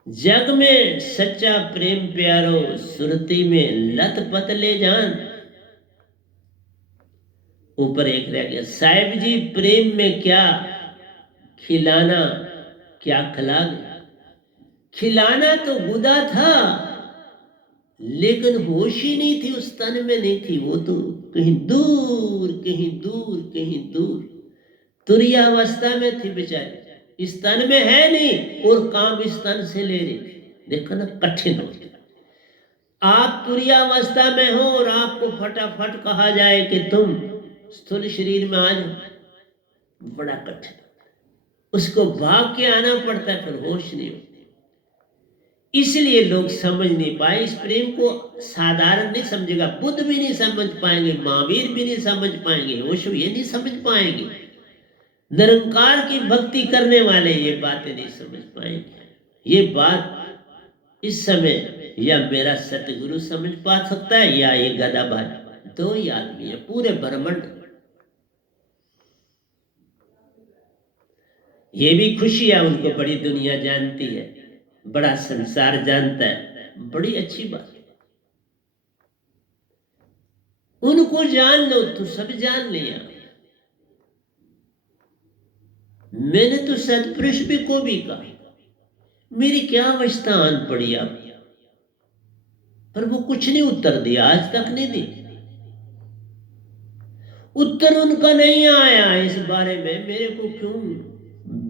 जग में सच्चा प्रेम प्यारो, सुरती में लत पत ले जान। ऊपर एक रह गया, साहिब जी प्रेम में क्या खिलाना, क्या खिला गया। खिलाना तो गुदा था, लेकिन होश ही नहीं थी, उस तन में नहीं थी, वो तो कहीं दूर कहीं दूर कहीं दूर तुरियावस्था में थी बेचारी, इस तन में है नहीं, और काम इस तन से ले रही थी। देखो ना, कठिन हो गया। आप तुरियावस्था में हो और आपको फटाफट कहा जाए कि तुम स्थूल शरीर में आ जाओ, बड़ा कठिन, उसको भाग के आना पड़ता है, फिर होश नहीं होती। इसलिए लोग समझ नहीं पाए इस प्रेम को, साधारण नहीं समझेगा, बुद्ध भी नहीं समझ पाएंगे, महावीर भी नहीं समझ पाएंगे, ओशो ये नहीं समझ पाएंगे, निरंकार की भक्ति करने वाले ये बातें नहीं समझ पाएंगे। ये बात इस समय या मेरा सतगुरु समझ पा सकता है, या ये गदाबाज, दो ही आदमी है पूरे ब्रह्मांड। ये भी खुशी है, उनको बड़ी दुनिया जानती है, बड़ा संसार जानता है, बड़ी अच्छी बात है। उनको जान लो तो सब जान लिया। मैंने तो सतपुरुष भी को भी कहा, मेरी क्या अवस्था आन पड़ी आप, पर वो कुछ नहीं उत्तर दिया, आज तक नहीं दी। उत्तर उनका नहीं आया इस बारे में, मेरे को क्यों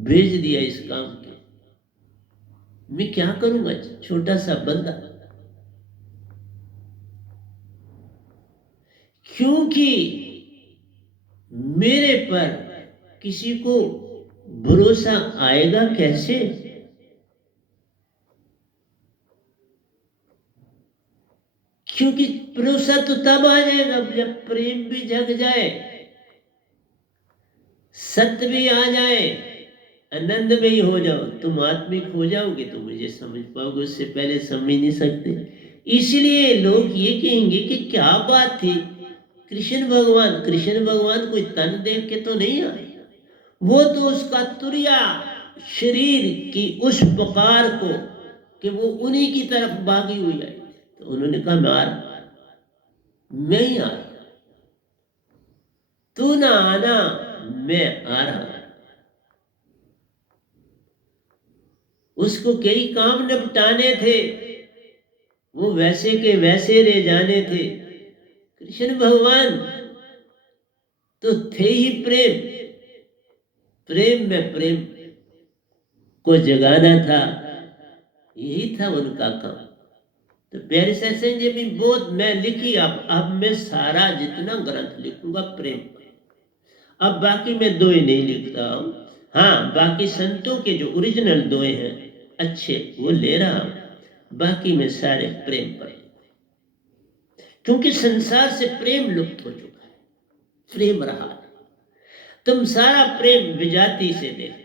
भेज दिया इस काम के, मैं क्या करूंगा, छोटा सा बंदा। क्योंकि मेरे पर किसी को भरोसा आएगा कैसे? क्योंकि भरोसा तो तब आ जाएगा जब प्रेम भी जग जाए, सत्य भी आ जाए, आनंद में ही हो जाओ। तुम आत्मिक हो जाओगे तो मुझे समझ पाओगे, उससे पहले समझ नहीं सकते। इसलिए लोग ये कहेंगे कि क्या बात थी, कृष्ण भगवान कोई तन देख के तो नहीं आए, वो तो उसका तुरिया शरीर की उस पुकार को कि वो उन्हीं की तरफ भागी हुई आई। तो उन्होंने कहा मैं ही आ रहा, तू ना आना, मैं आ रहा। उसको कई काम निपटाने थे, वो वैसे के वैसे रह जाने थे। कृष्ण भगवान तो थे ही प्रेम में प्रेम को जगाना था, यही था उनका काम। तो प्यारे सत्संग जी भी बहुत मैं लिखी, अब मैं सारा जितना ग्रंथ लिखूंगा प्रेम, अब बाकी मैं दोए नहीं लिखता हूं। हाँ, बाकी संतों के जो ओरिजिनल दोए हैं अच्छे वो ले रहा हूं, बाकी में सारे प्रेम पर, क्योंकि संसार से प्रेम लुप्त हो चुका है, प्रेम रहा। तुम सारा प्रेम विजाति से देखते,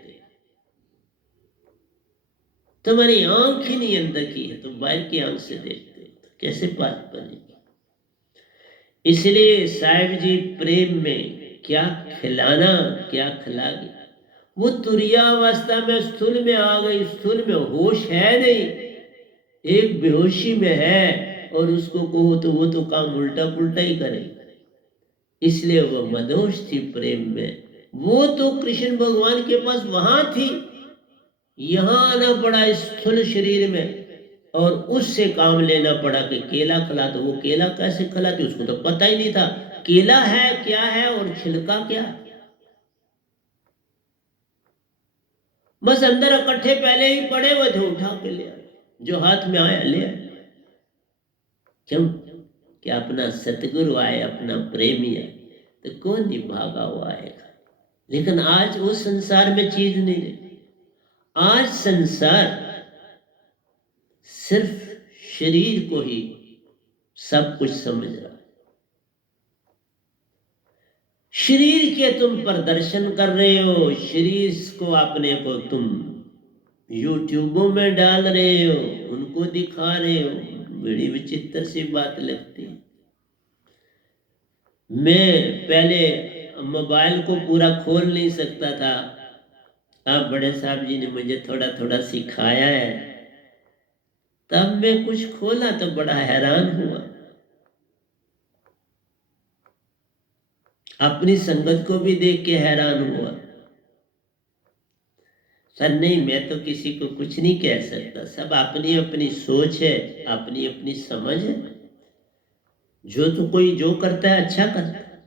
तुम्हारी आंख ही नहीं अंदर की है, तुम बाहर की आंख से देखते, तो कैसे बात बनेगी? इसलिए साहिब जी प्रेम में क्या खिलाना क्या खिला गया, वो तुरियावस्था में स्थूल में आ गई, स्थूल में होश है नहीं, एक बेहोशी में है, और उसको कहो तो वो तो काम उल्टा पुल्टा ही करे। इसलिए वो मदहोश थी प्रेम में, वो तो कृष्ण भगवान के पास वहां थी, यहां आना पड़ा स्थूल शरीर में, और उससे काम लेना पड़ा कि केला खिला। तो वो केला कैसे खिलाती, उसको तो पता ही नहीं था केला है क्या है और छिलका क्या है। बस अंदर इकट्ठे पहले ही पड़े हुए थे, उठा के ले आए, जो हाथ में आया ले आए। क्यों? कि अपना सतगुरु आए, अपना प्रेमी आए, तो कौन नहीं भागा हुआ आएगा। लेकिन आज वो संसार में चीज नहीं रही, आज संसार सिर्फ शरीर को ही सब कुछ समझ रहा है। शरीर के तुम प्रदर्शन कर रहे हो, शरीर को अपने को तुम यूट्यूबों में डाल रहे हो, उनको दिखा रहे हो, बड़ी विचित्र सी बात लगती है। मैं पहले मोबाइल को पूरा खोल नहीं सकता था, अब बड़े साहब जी ने मुझे थोड़ा थोड़ा सिखाया है, तब मैं कुछ खोला तो बड़ा हैरान हुआ, अपनी संगत को भी देख के हैरान हुआ। सर नहीं, मैं तो किसी को कुछ नहीं कह सकता, सब अपनी अपनी सोच है, अपनी अपनी समझ है। जो तो कोई जो करता है अच्छा करता है,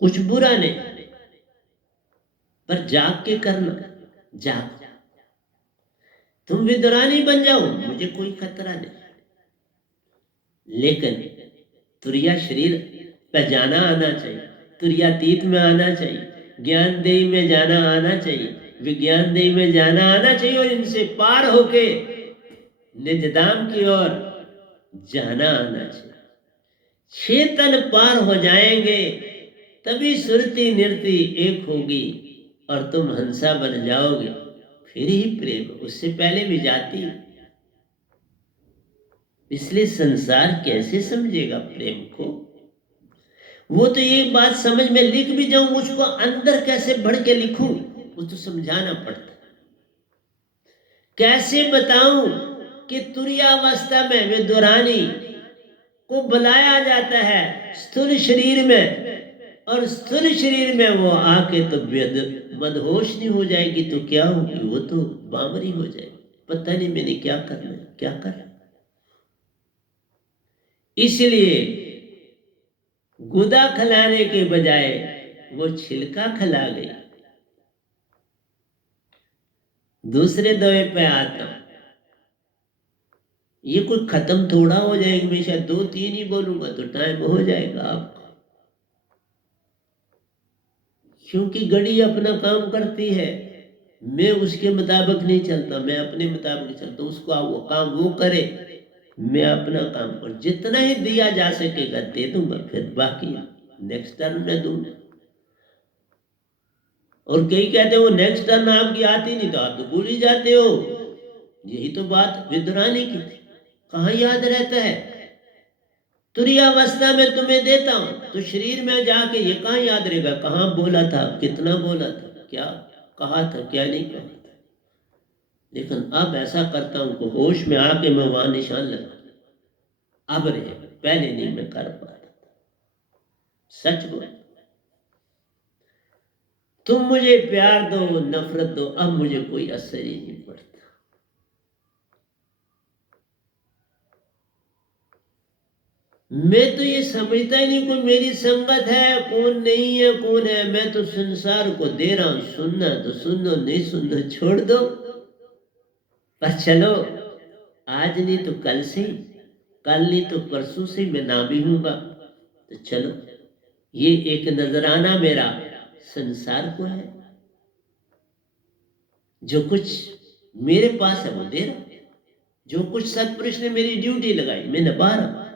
कुछ बुरा नहीं, पर जाग के करना, जाग। तुम विद्वानी बन जाओ, मुझे कोई खतरा नहीं, लेकिन तुरिया शरीर पे जाना आना चाहिए, तुरियातीत में आना चाहिए, ज्ञान देही में जाना आना चाहिए, विज्ञान देही में जाना आना चाहिए, और इनसे पार होके निजधाम की ओर जाना आना चाहिए। चेतन पार हो जाएंगे तभी सुरति नृति एक होगी और तुम हंसा बन जाओगे, फिर ही प्रेम, उससे पहले भी जाती। इसलिए संसार कैसे समझेगा प्रेम को? वो तो ये बात समझ में लिख भी जाऊं, उसको अंदर कैसे बढ़ के लिखूं, वो तो समझाना पड़ता। कैसे बताऊं कि तुरियावस्था में विद्वानी को बुलाया जाता है स्थूल शरीर में, और स्थूल शरीर में वो आके तो मदहोश नहीं हो जाएगी तो क्या होगी, वो तो बावरी हो जाएगी, पता नहीं मैंने क्या करना है, क्या करना। इसलिए गुदा खिलाने के बजाय वो छिलका खिला गई। दूसरे दवे पे आता हूं, ये कोई खत्म थोड़ा हो जाएगी, मैं शायद 2-3 ही बोलूंगा तो टाइम हो जाएगा आपका, क्योंकि घड़ी अपना काम करती है, मैं उसके मुताबिक नहीं चलता, मैं अपने मुताबिक चलता हूं। उसको वो काम वो करे, मैं अपना काम कर, जितना ही दिया जा सकेगा दे दूंगा, फिर बाकी नेक्स्ट टर्न में दूंगा। और कई कहते हो नेक्स्ट टर्न आपकी आती नहीं तो आप तो भूल ही जाते हो। यही तो बात विद्रानी की थी, कहाँ याद रहता है। तुरीयावस्था में तुम्हें देता हूं तो शरीर में जाके ये कहाँ याद रहेगा, कहाँ बोला था, कितना बोला था, क्या कहा था, क्या नहीं कहा था। लेकिन अब ऐसा करता हूं कि होश में आके मैं वहां निशान लगा, अब रहे, पहले नहीं मैं कर पाता। सच बोल, तुम मुझे प्यार दो नफरत दो, अब मुझे कोई असर ही नहीं पड़ता। मैं तो ये समझता ही नहीं कोई मेरी संगत है, कौन नहीं है, कौन है। मैं तो संसार को दे रहा हूं, सुनना तो सुनो, नहीं सुनना छोड़ दो। पर चलो, आज नहीं तो कल से, कल नहीं तो परसों से मैं ना भी हूंगा। तो चलो, ये एक नजराना मेरा संसार को है, जो कुछ मेरे पास है वो दे रहा हूं, जो कुछ सत्पुरुष ने मेरी ड्यूटी लगाई मैं निभा रहा हूं।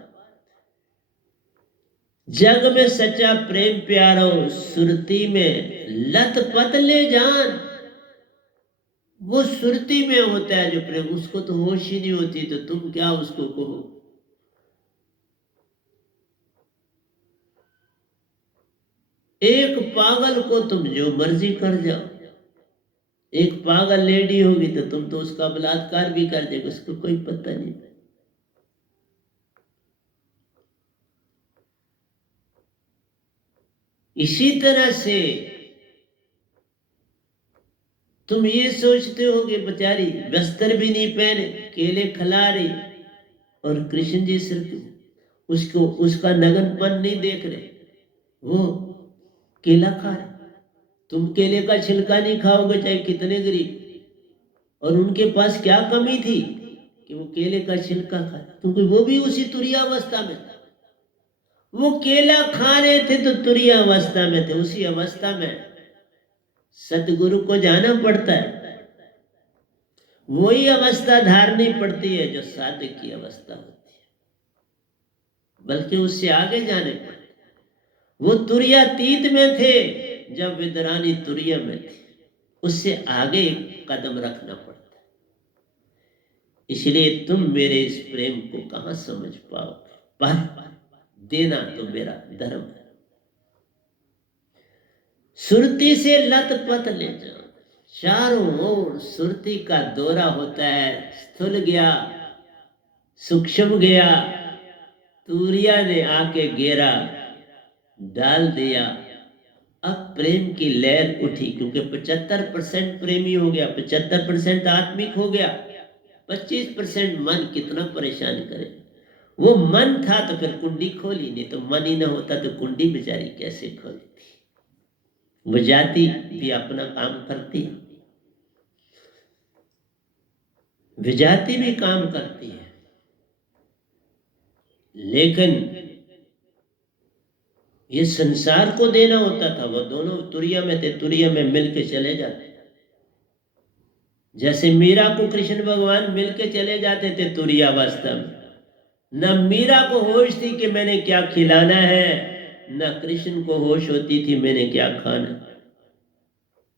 जग में सच्चा प्रेम प्यारो, सुरती में लत पत ले जान। वो सुरती में होता है जो प्रेम, उसको तो होश ही नहीं होती, तो तुम क्या उसको कहो। एक पागल को तुम जो मर्जी कर जाओ, एक पागल लेडी होगी तो तुम तो उसका बलात्कार भी कर देगा, उसको कोई पता नहीं। इसी तरह से तुम ये सोचते हो कि बेचारी बस्तर भी नहीं पहने, केले खिला रही, और कृष्ण जी सिर्फ उसको उसका नगनपन नहीं देख रहे, वो केला खा रहे। तुम केले का छिलका नहीं खाओगे चाहे कितने गरीब, और उनके पास क्या कमी थी कि वो केले का छिलका खाए, क्योंकि वो भी उसी तुरीयावस्था में था। वो केला खा रहे थे तो तुरीयावस्था में थे, उसी अवस्था में सतगुरु को जाना पड़ता है। वही अवस्था धारनी पड़ती है जो साधक की अवस्था होती है, बल्कि उससे आगे जाने पड़ते। वो तुरीयातीत में थे जब विद्रानी तुरीया में थी, उससे आगे एक कदम रखना पड़ता है। इसलिए तुम मेरे इस प्रेम को कहां समझ पाओगे, पर देना तो मेरा धर्म है। सुरती से लत पत ले जाओ, चारों ओर सुरती का दौरा होता है। स्थूल गया, सूक्ष्म गया, तुरिया ने आके घेरा, डाल दिया। अब प्रेम की लहर उठी, क्योंकि 75% प्रेमी हो गया, 75% आत्मिक हो गया, 25% मन कितना परेशान करे। वो मन था तो फिर कुंडी खोली, नहीं तो मन ही ना होता तो कुंडी बेचारी कैसे खोलती। वो जाति भी अपना काम करती है, विजाति भी काम करती है, लेकिन ये संसार को देना होता था। वो दोनों तुरिया में थे, तुरिया में मिलके चले जाते। जैसे मीरा को कृष्ण भगवान मिलके चले जाते थे तुरीयावस्था में, न मीरा को होश थी कि मैंने क्या खिलाना है, न कृष्ण को होश होती थी मैंने क्या खाना।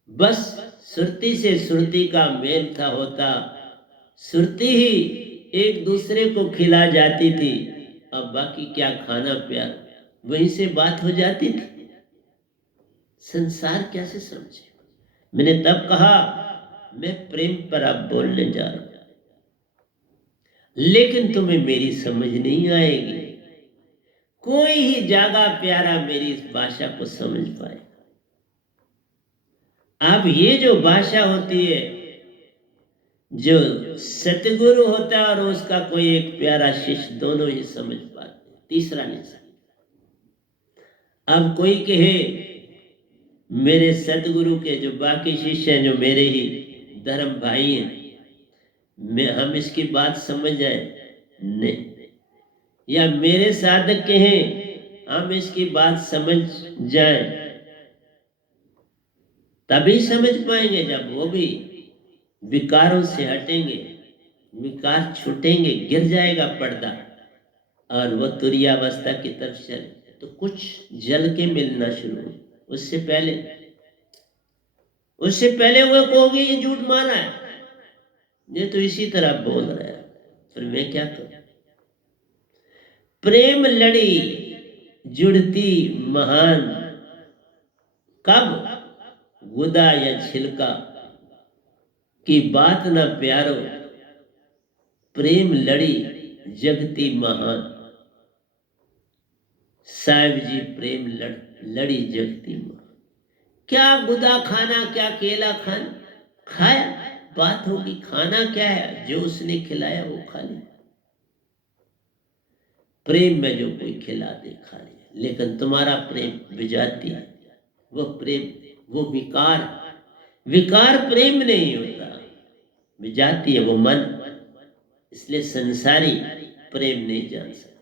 बस सुरती से सुरती का मेल था होता, सुरती ही एक दूसरे को खिला जाती थी, अब बाकी क्या खाना प्यार वहीं से बात हो जाती थी। संसार कैसे समझे। मैंने तब कहा मैं प्रेम पर अब बोलने जा रहा हूं, लेकिन तुम्हें मेरी समझ नहीं आएगी। कोई ही जागा प्यारा मेरी इस भाषा को समझ पाए। अब ये जो भाषा होती है, जो सतगुरु होता है और उसका कोई एक प्यारा शिष्य, दोनों ही समझ पाते, तीसरा नहीं समझ। अब कोई कहे मेरे सतगुरु के जो बाकी शिष्य हैं, जो मेरे ही धर्म भाई हैं, हम इसकी बात समझ जाए नहीं, या मेरे साधक कहें हम इसकी बात समझ जाए, तभी समझ पाएंगे जब वो भी विकारों से हटेंगे, विकार छूटेंगे, गिर जाएगा पर्दा और वो तुरीयावस्था की तरफ चले तो कुछ जल के मिलना शुरू हो। उससे पहले वो कहोगे ये झूठ मारा है, ये तो इसी तरह बोल रहा है, फिर मैं क्या करूं। प्रेम लड़ी जुड़ती महान, कब गुदा या छिलका की बात न प्यारो, प्रेम लड़ी जगती महान। साहिब जी प्रेम लड़ी जगती महान। क्या गुदा खाना, क्या केला खाना, खाया, बात होगी खाना क्या है, जो उसने खिलाया वो खा लिया। प्रेम में जो कोई खिला दे खा लिया, लेकिन तुम्हारा प्रेम विजाती है, वो प्रेम, वो विकार प्रेम नहीं होता, विजाती है वो मन। इसलिए संसारी प्रेम नहीं जान सकता।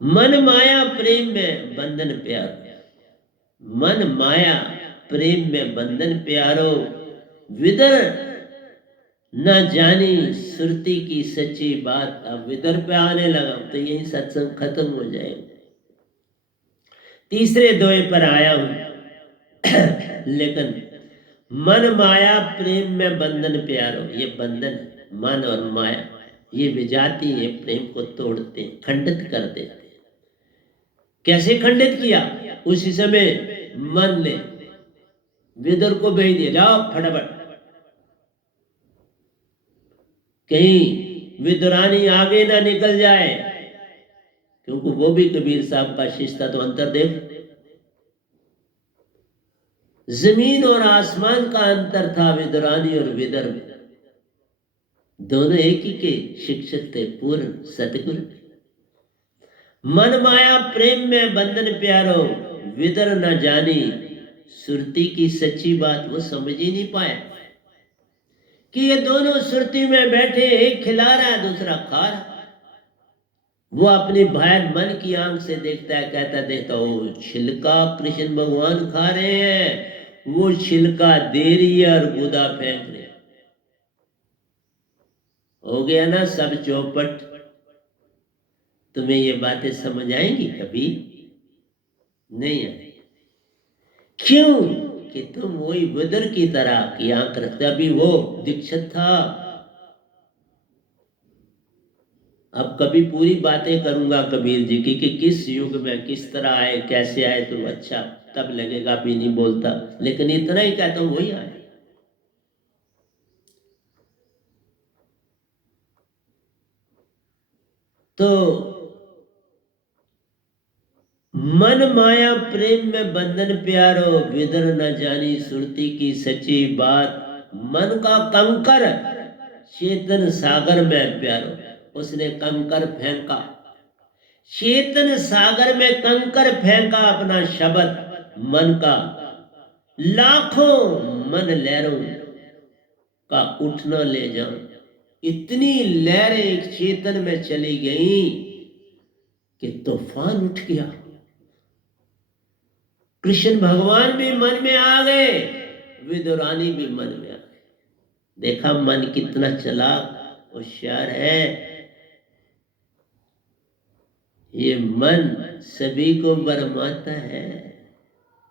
मन माया प्रेम में बंधन प्यारो, मन माया प्रेम में बंधन प्यारो, विदर न जानी सुरती की सच्ची बात। अब विदर पे आने लगा तो यही सत्संग खत्म हो जाएगा। तीसरे दोए पर आया हूं लेकिन मन माया प्रेम में बंधन प्यारो, ये बंधन मन और माया ये विजाती है, प्रेम को तोड़ते, खंडित कर देते। कैसे खंडित किया? उसी समय मन ने विदुर को भेज दिया, जाओ फटाफट, कहीं विदुरानी आगे ना निकल जाए, क्योंकि वो भी कबीर साहब का शिष्य था। तो अंतर देख, जमीन और आसमान का अंतर था विदुरानी और विदर में। दोनों एक ही के शिक्षक थे, पूर्ण सतगुरु। मन माया प्रेम में बंधन प्यारो, विदर न जानी सुरती की सच्ची बात। वो समझ ही नहीं पाया कि ये दोनों सुरती में बैठे, एक खिला रहा है दूसरा खा रहा। वो अपनी बाहर मन की आंख से देखता है, कहता देखता ओ छिलका कृष्ण भगवान खा रहे हैं, वो छिलका दे रही है और गुदा फेंक रहे। हो गया ना सब चौपट। तुम्हें ये बातें समझ आएंगी? कभी नहीं आएगी। क्यों? कि तुम वही विदुर की तरह की आंख रखते। अभी वो दीक्षित था। अब कभी पूरी बातें करूंगा कबीर जी की कि किस युग में किस तरह आए, कैसे आए, तो अच्छा तब लगेगा। भी नहीं बोलता, लेकिन इतना ही कहता हूं वही आए। तो मन माया प्रेम में बंधन प्यारो, विदर न जानी सुरती की सच्ची बात। मन का कंकर चेतन सागर में प्यारो। उसने कंकर फेंका, चेतन सागर में कंकर फेंका अपना शब्द मन का। लाखों मन लहरों का उठना ले जाऊं। इतनी लहरें एक चेतन में चली गई कि तूफान उठ गया। कृष्ण भगवान भी मन में आ गए, विदुरानी भी मन में आ गए। देखा मन कितना चालाक होशियार है। ये मन सभी को बरमाता है।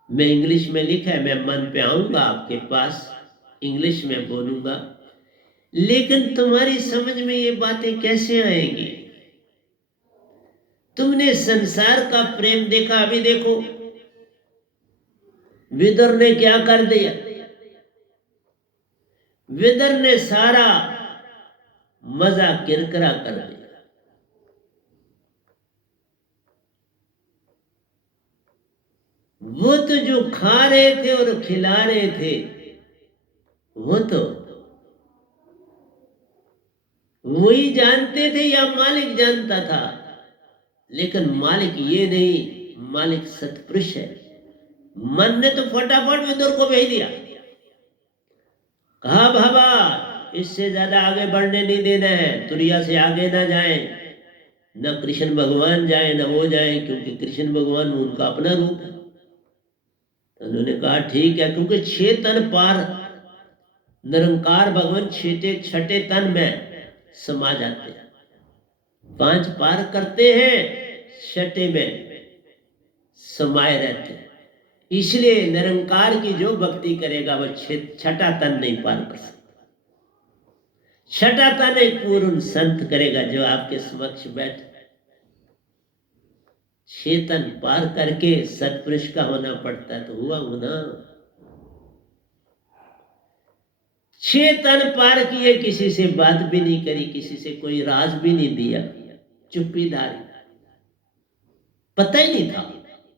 मैं इंग्लिश में लिखा है, मैं मन पे आऊंगा आपके पास, इंग्लिश में बोलूंगा, लेकिन तुम्हारी समझ में ये बातें कैसे आएंगी? तुमने संसार का प्रेम देखा। अभी देखो विदुर ने क्या कर दिया। विदुर ने सारा मजा किरकिरा कर दिया। वो तो जो खा रहे थे और खिला रहे थे, वो तो वही जानते थे या मालिक जानता था? लेकिन मालिक ये नहीं, मालिक सत्पुरुष है। मन ने तो फटाफट विदुर को भेज दिया, कहा बाबा इससे ज्यादा आगे बढ़ने नहीं देना है, तुरिया से आगे ना जाए, न कृष्ण भगवान जाए न वो जाए, क्योंकि कृष्ण भगवान उनका अपना रूप है। तो उन्होंने कहा ठीक है, क्योंकि 6 तन पार निरंकार भगवान छठे तन में समा जाते हैं, 5 पार करते हैं, 6ठे में समाये रहते हैं। इसलिए निरंकार की जो भक्ति करेगा वो 6ठा तन नहीं पार कर सकता। 6ठा तन एक पूर्ण संत करेगा जो आपके समक्ष बैठे। 6 तन पार करके सत्पुरुष का होना पड़ता है, तो हुआ होना। 6 तन पार किए, किसी से बात भी नहीं करी, किसी से कोई राज भी नहीं दिया, चुप्पी धारी, पता ही नहीं था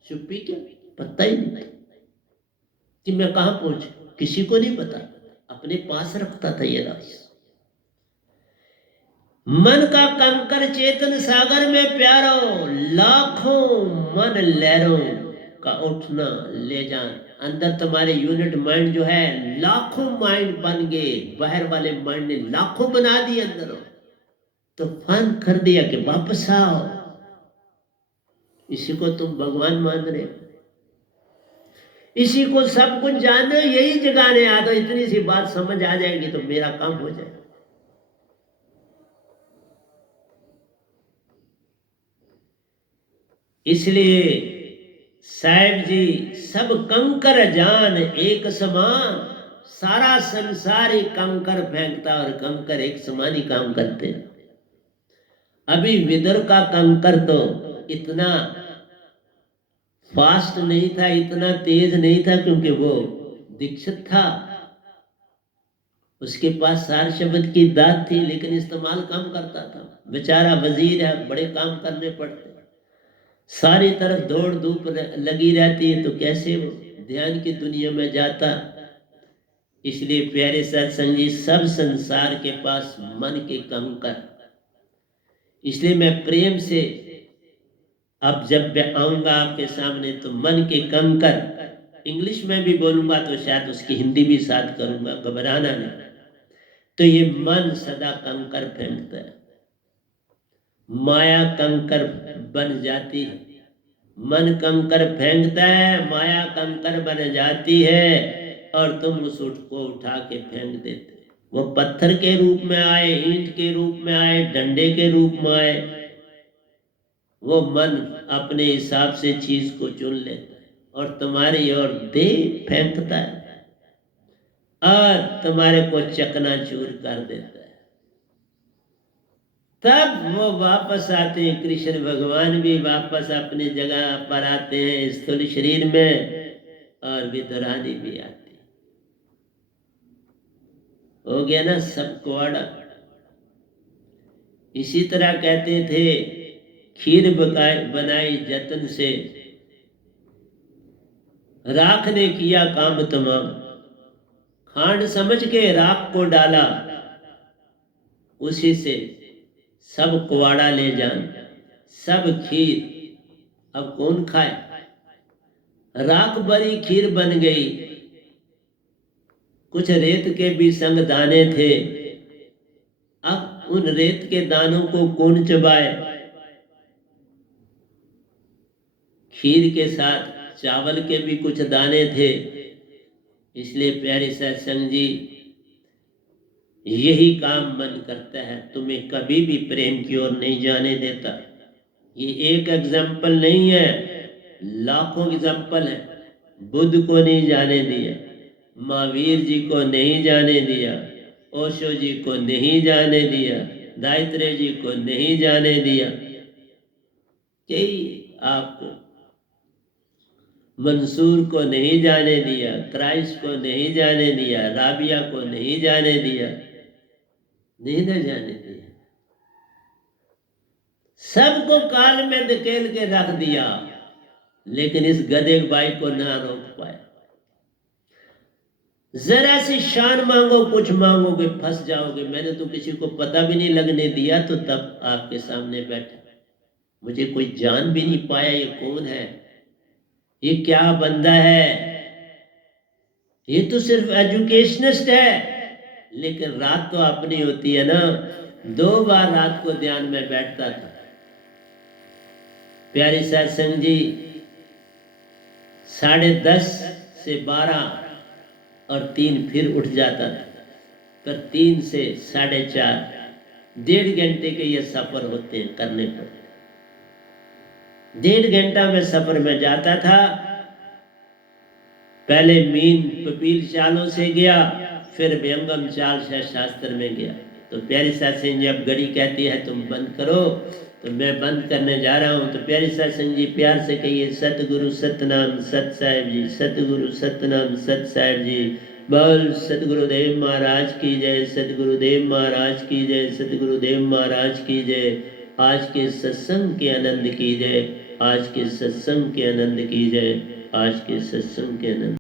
चुप्पी क्या, पता ही नहीं था कि मैं कहां पहुंच, किसी को नहीं पता, अपने पास रखता था ये राज। मन का कंकर चेतन सागर में प्यारो, लाखों मन लहरों का उठना ले जान। अंदर तुम्हारे यूनिट माइंड जो है, लाखों माइंड बन गए, बाहर वाले माइंड ने लाखों बना दिए अंदर, तो फन कर दिया कि वापस आओ, इसी को तुम भगवान मान रहे हो, इसी को सब कुछ जानो, यही जगाने आ दो, इतनी सी बात समझ आ जाएगी तो मेरा काम हो जाएगा। इसलिए साहेब जी सब कंकर जान एक समान, सारा संसार ही कंकर फेंकता और कंकर एक समान ही काम करते। अभी विदुर का कंकर तो इतना फास्ट नहीं था, इतना तेज नहीं था, क्योंकि वो दीक्षित था, उसके पास सार शब्द की दात थी, लेकिन इस्तेमाल कम करता था। बेचारा वजीर है, बड़े काम करने पड़ते, सारी तरफ दौड़ धूप लगी रहती है, तो कैसे वो ध्यान की दुनिया में जाता। इसलिए प्यारे सत्संग जी, सब संसार के पास मन के कंकर। इसलिए मैं प्रेम से अब जब मैं आऊंगा आपके सामने तो मन के कंकर इंग्लिश में भी बोलूंगा, तो शायद उसकी हिंदी भी साथ करूंगा, घबराना नहीं। तो ये मन सदा कंकर फेंकता है, माया कंकर बन जाती है, मन कंकर फेंकता है, माया कंकर बन जाती है, और तुम उस ऊँट को उठा के फेंक देते। वो पत्थर के रूप में आए, ईंट के रूप में आए, डंडे के रूप में आए, वो मन अपने हिसाब से चीज को चुन लेता है और तुम्हारी ओर दे फेंकता है और तुम्हारे को चकनाचूर कर देता है। तब वो वापस आते हैं, कृष्ण भगवान भी वापस अपनी जगह पर आते हैं स्थूल शरीर में, और विदुरानी भी आती। हो गया ना सब कुआड़ा। इसी तरह कहते थे, खीर बनाई जतन से, राख ने किया काम तमाम, खांड समझ के राख को डाला, उसी से सब कुआड़ा ले जान, सब खीर अब कौन खाए। राख बनी खीर बन गई, कुछ रेत के भी संग दाने थे, अब उन रेत के दानों को कौन चबाए। खीर के साथ चावल के भी कुछ दाने थे। इसलिए प्यारे सत्संग जी, यही काम मन करता है, तुम्हें कभी भी प्रेम की ओर नहीं जाने देता। ये एक एग्जाम्पल नहीं है, लाखों एग्जाम्पल है। बुद्ध को नहीं जाने दिया, महावीर जी को नहीं जाने दिया, ओशो जी को नहीं जाने दिया, दायित्रे जी को नहीं जाने दिया, यही आपको मंसूर को नहीं जाने दिया, क्राइस्ट को नहीं जाने दिया, राबिया को नहीं जाने दिया, नहीं ना जाने दिया, सबको काल में धकेल के रख दिया। लेकिन इस गधे भाई को ना रोक पाया। जरा सी शान मांगो, कुछ मांगोगे फंस जाओगे। मैंने तो किसी को पता भी नहीं लगने दिया, तो तब आपके सामने बैठा। मुझे कोई जान भी नहीं पाया ये कौन है, ये क्या बंदा है। ये तो सिर्फ एजुकेशनिस्ट है, लेकिन रात तो अपनी होती है ना। 2 बार रात को ध्यान में बैठता था। प्यारी सत्संग जी 10:30 से 12 और 3 फिर उठ जाता था, पर 3 से 4:30 1.5 घंटे के ये सफर होते हैं करने पर। 1.5 घंटा में सफर में जाता था। पहले मीन पपील चालों से गया, फिर व्यंगम चाल से शास्त्र में गया। तो प्यारी सत्संग जी अब घड़ी कहती है तुम बंद करो, तो मैं बंद करने जा रहा हूँ। तो प्यारी सत्संग जी प्यार से कहिए सतगुरु सतनाम सत साहिब जी, सतगुरु सतनाम सत साहिब जी। बोल सतगुरुदेव महाराज की जय, सतगुरुदेव महाराज की जय, सतगुरुदेव महाराज की जय। आज के सत्संग के आनंद की जय, आज के सत्संग के आनंद की जय, आज के सत्संग के आनंद।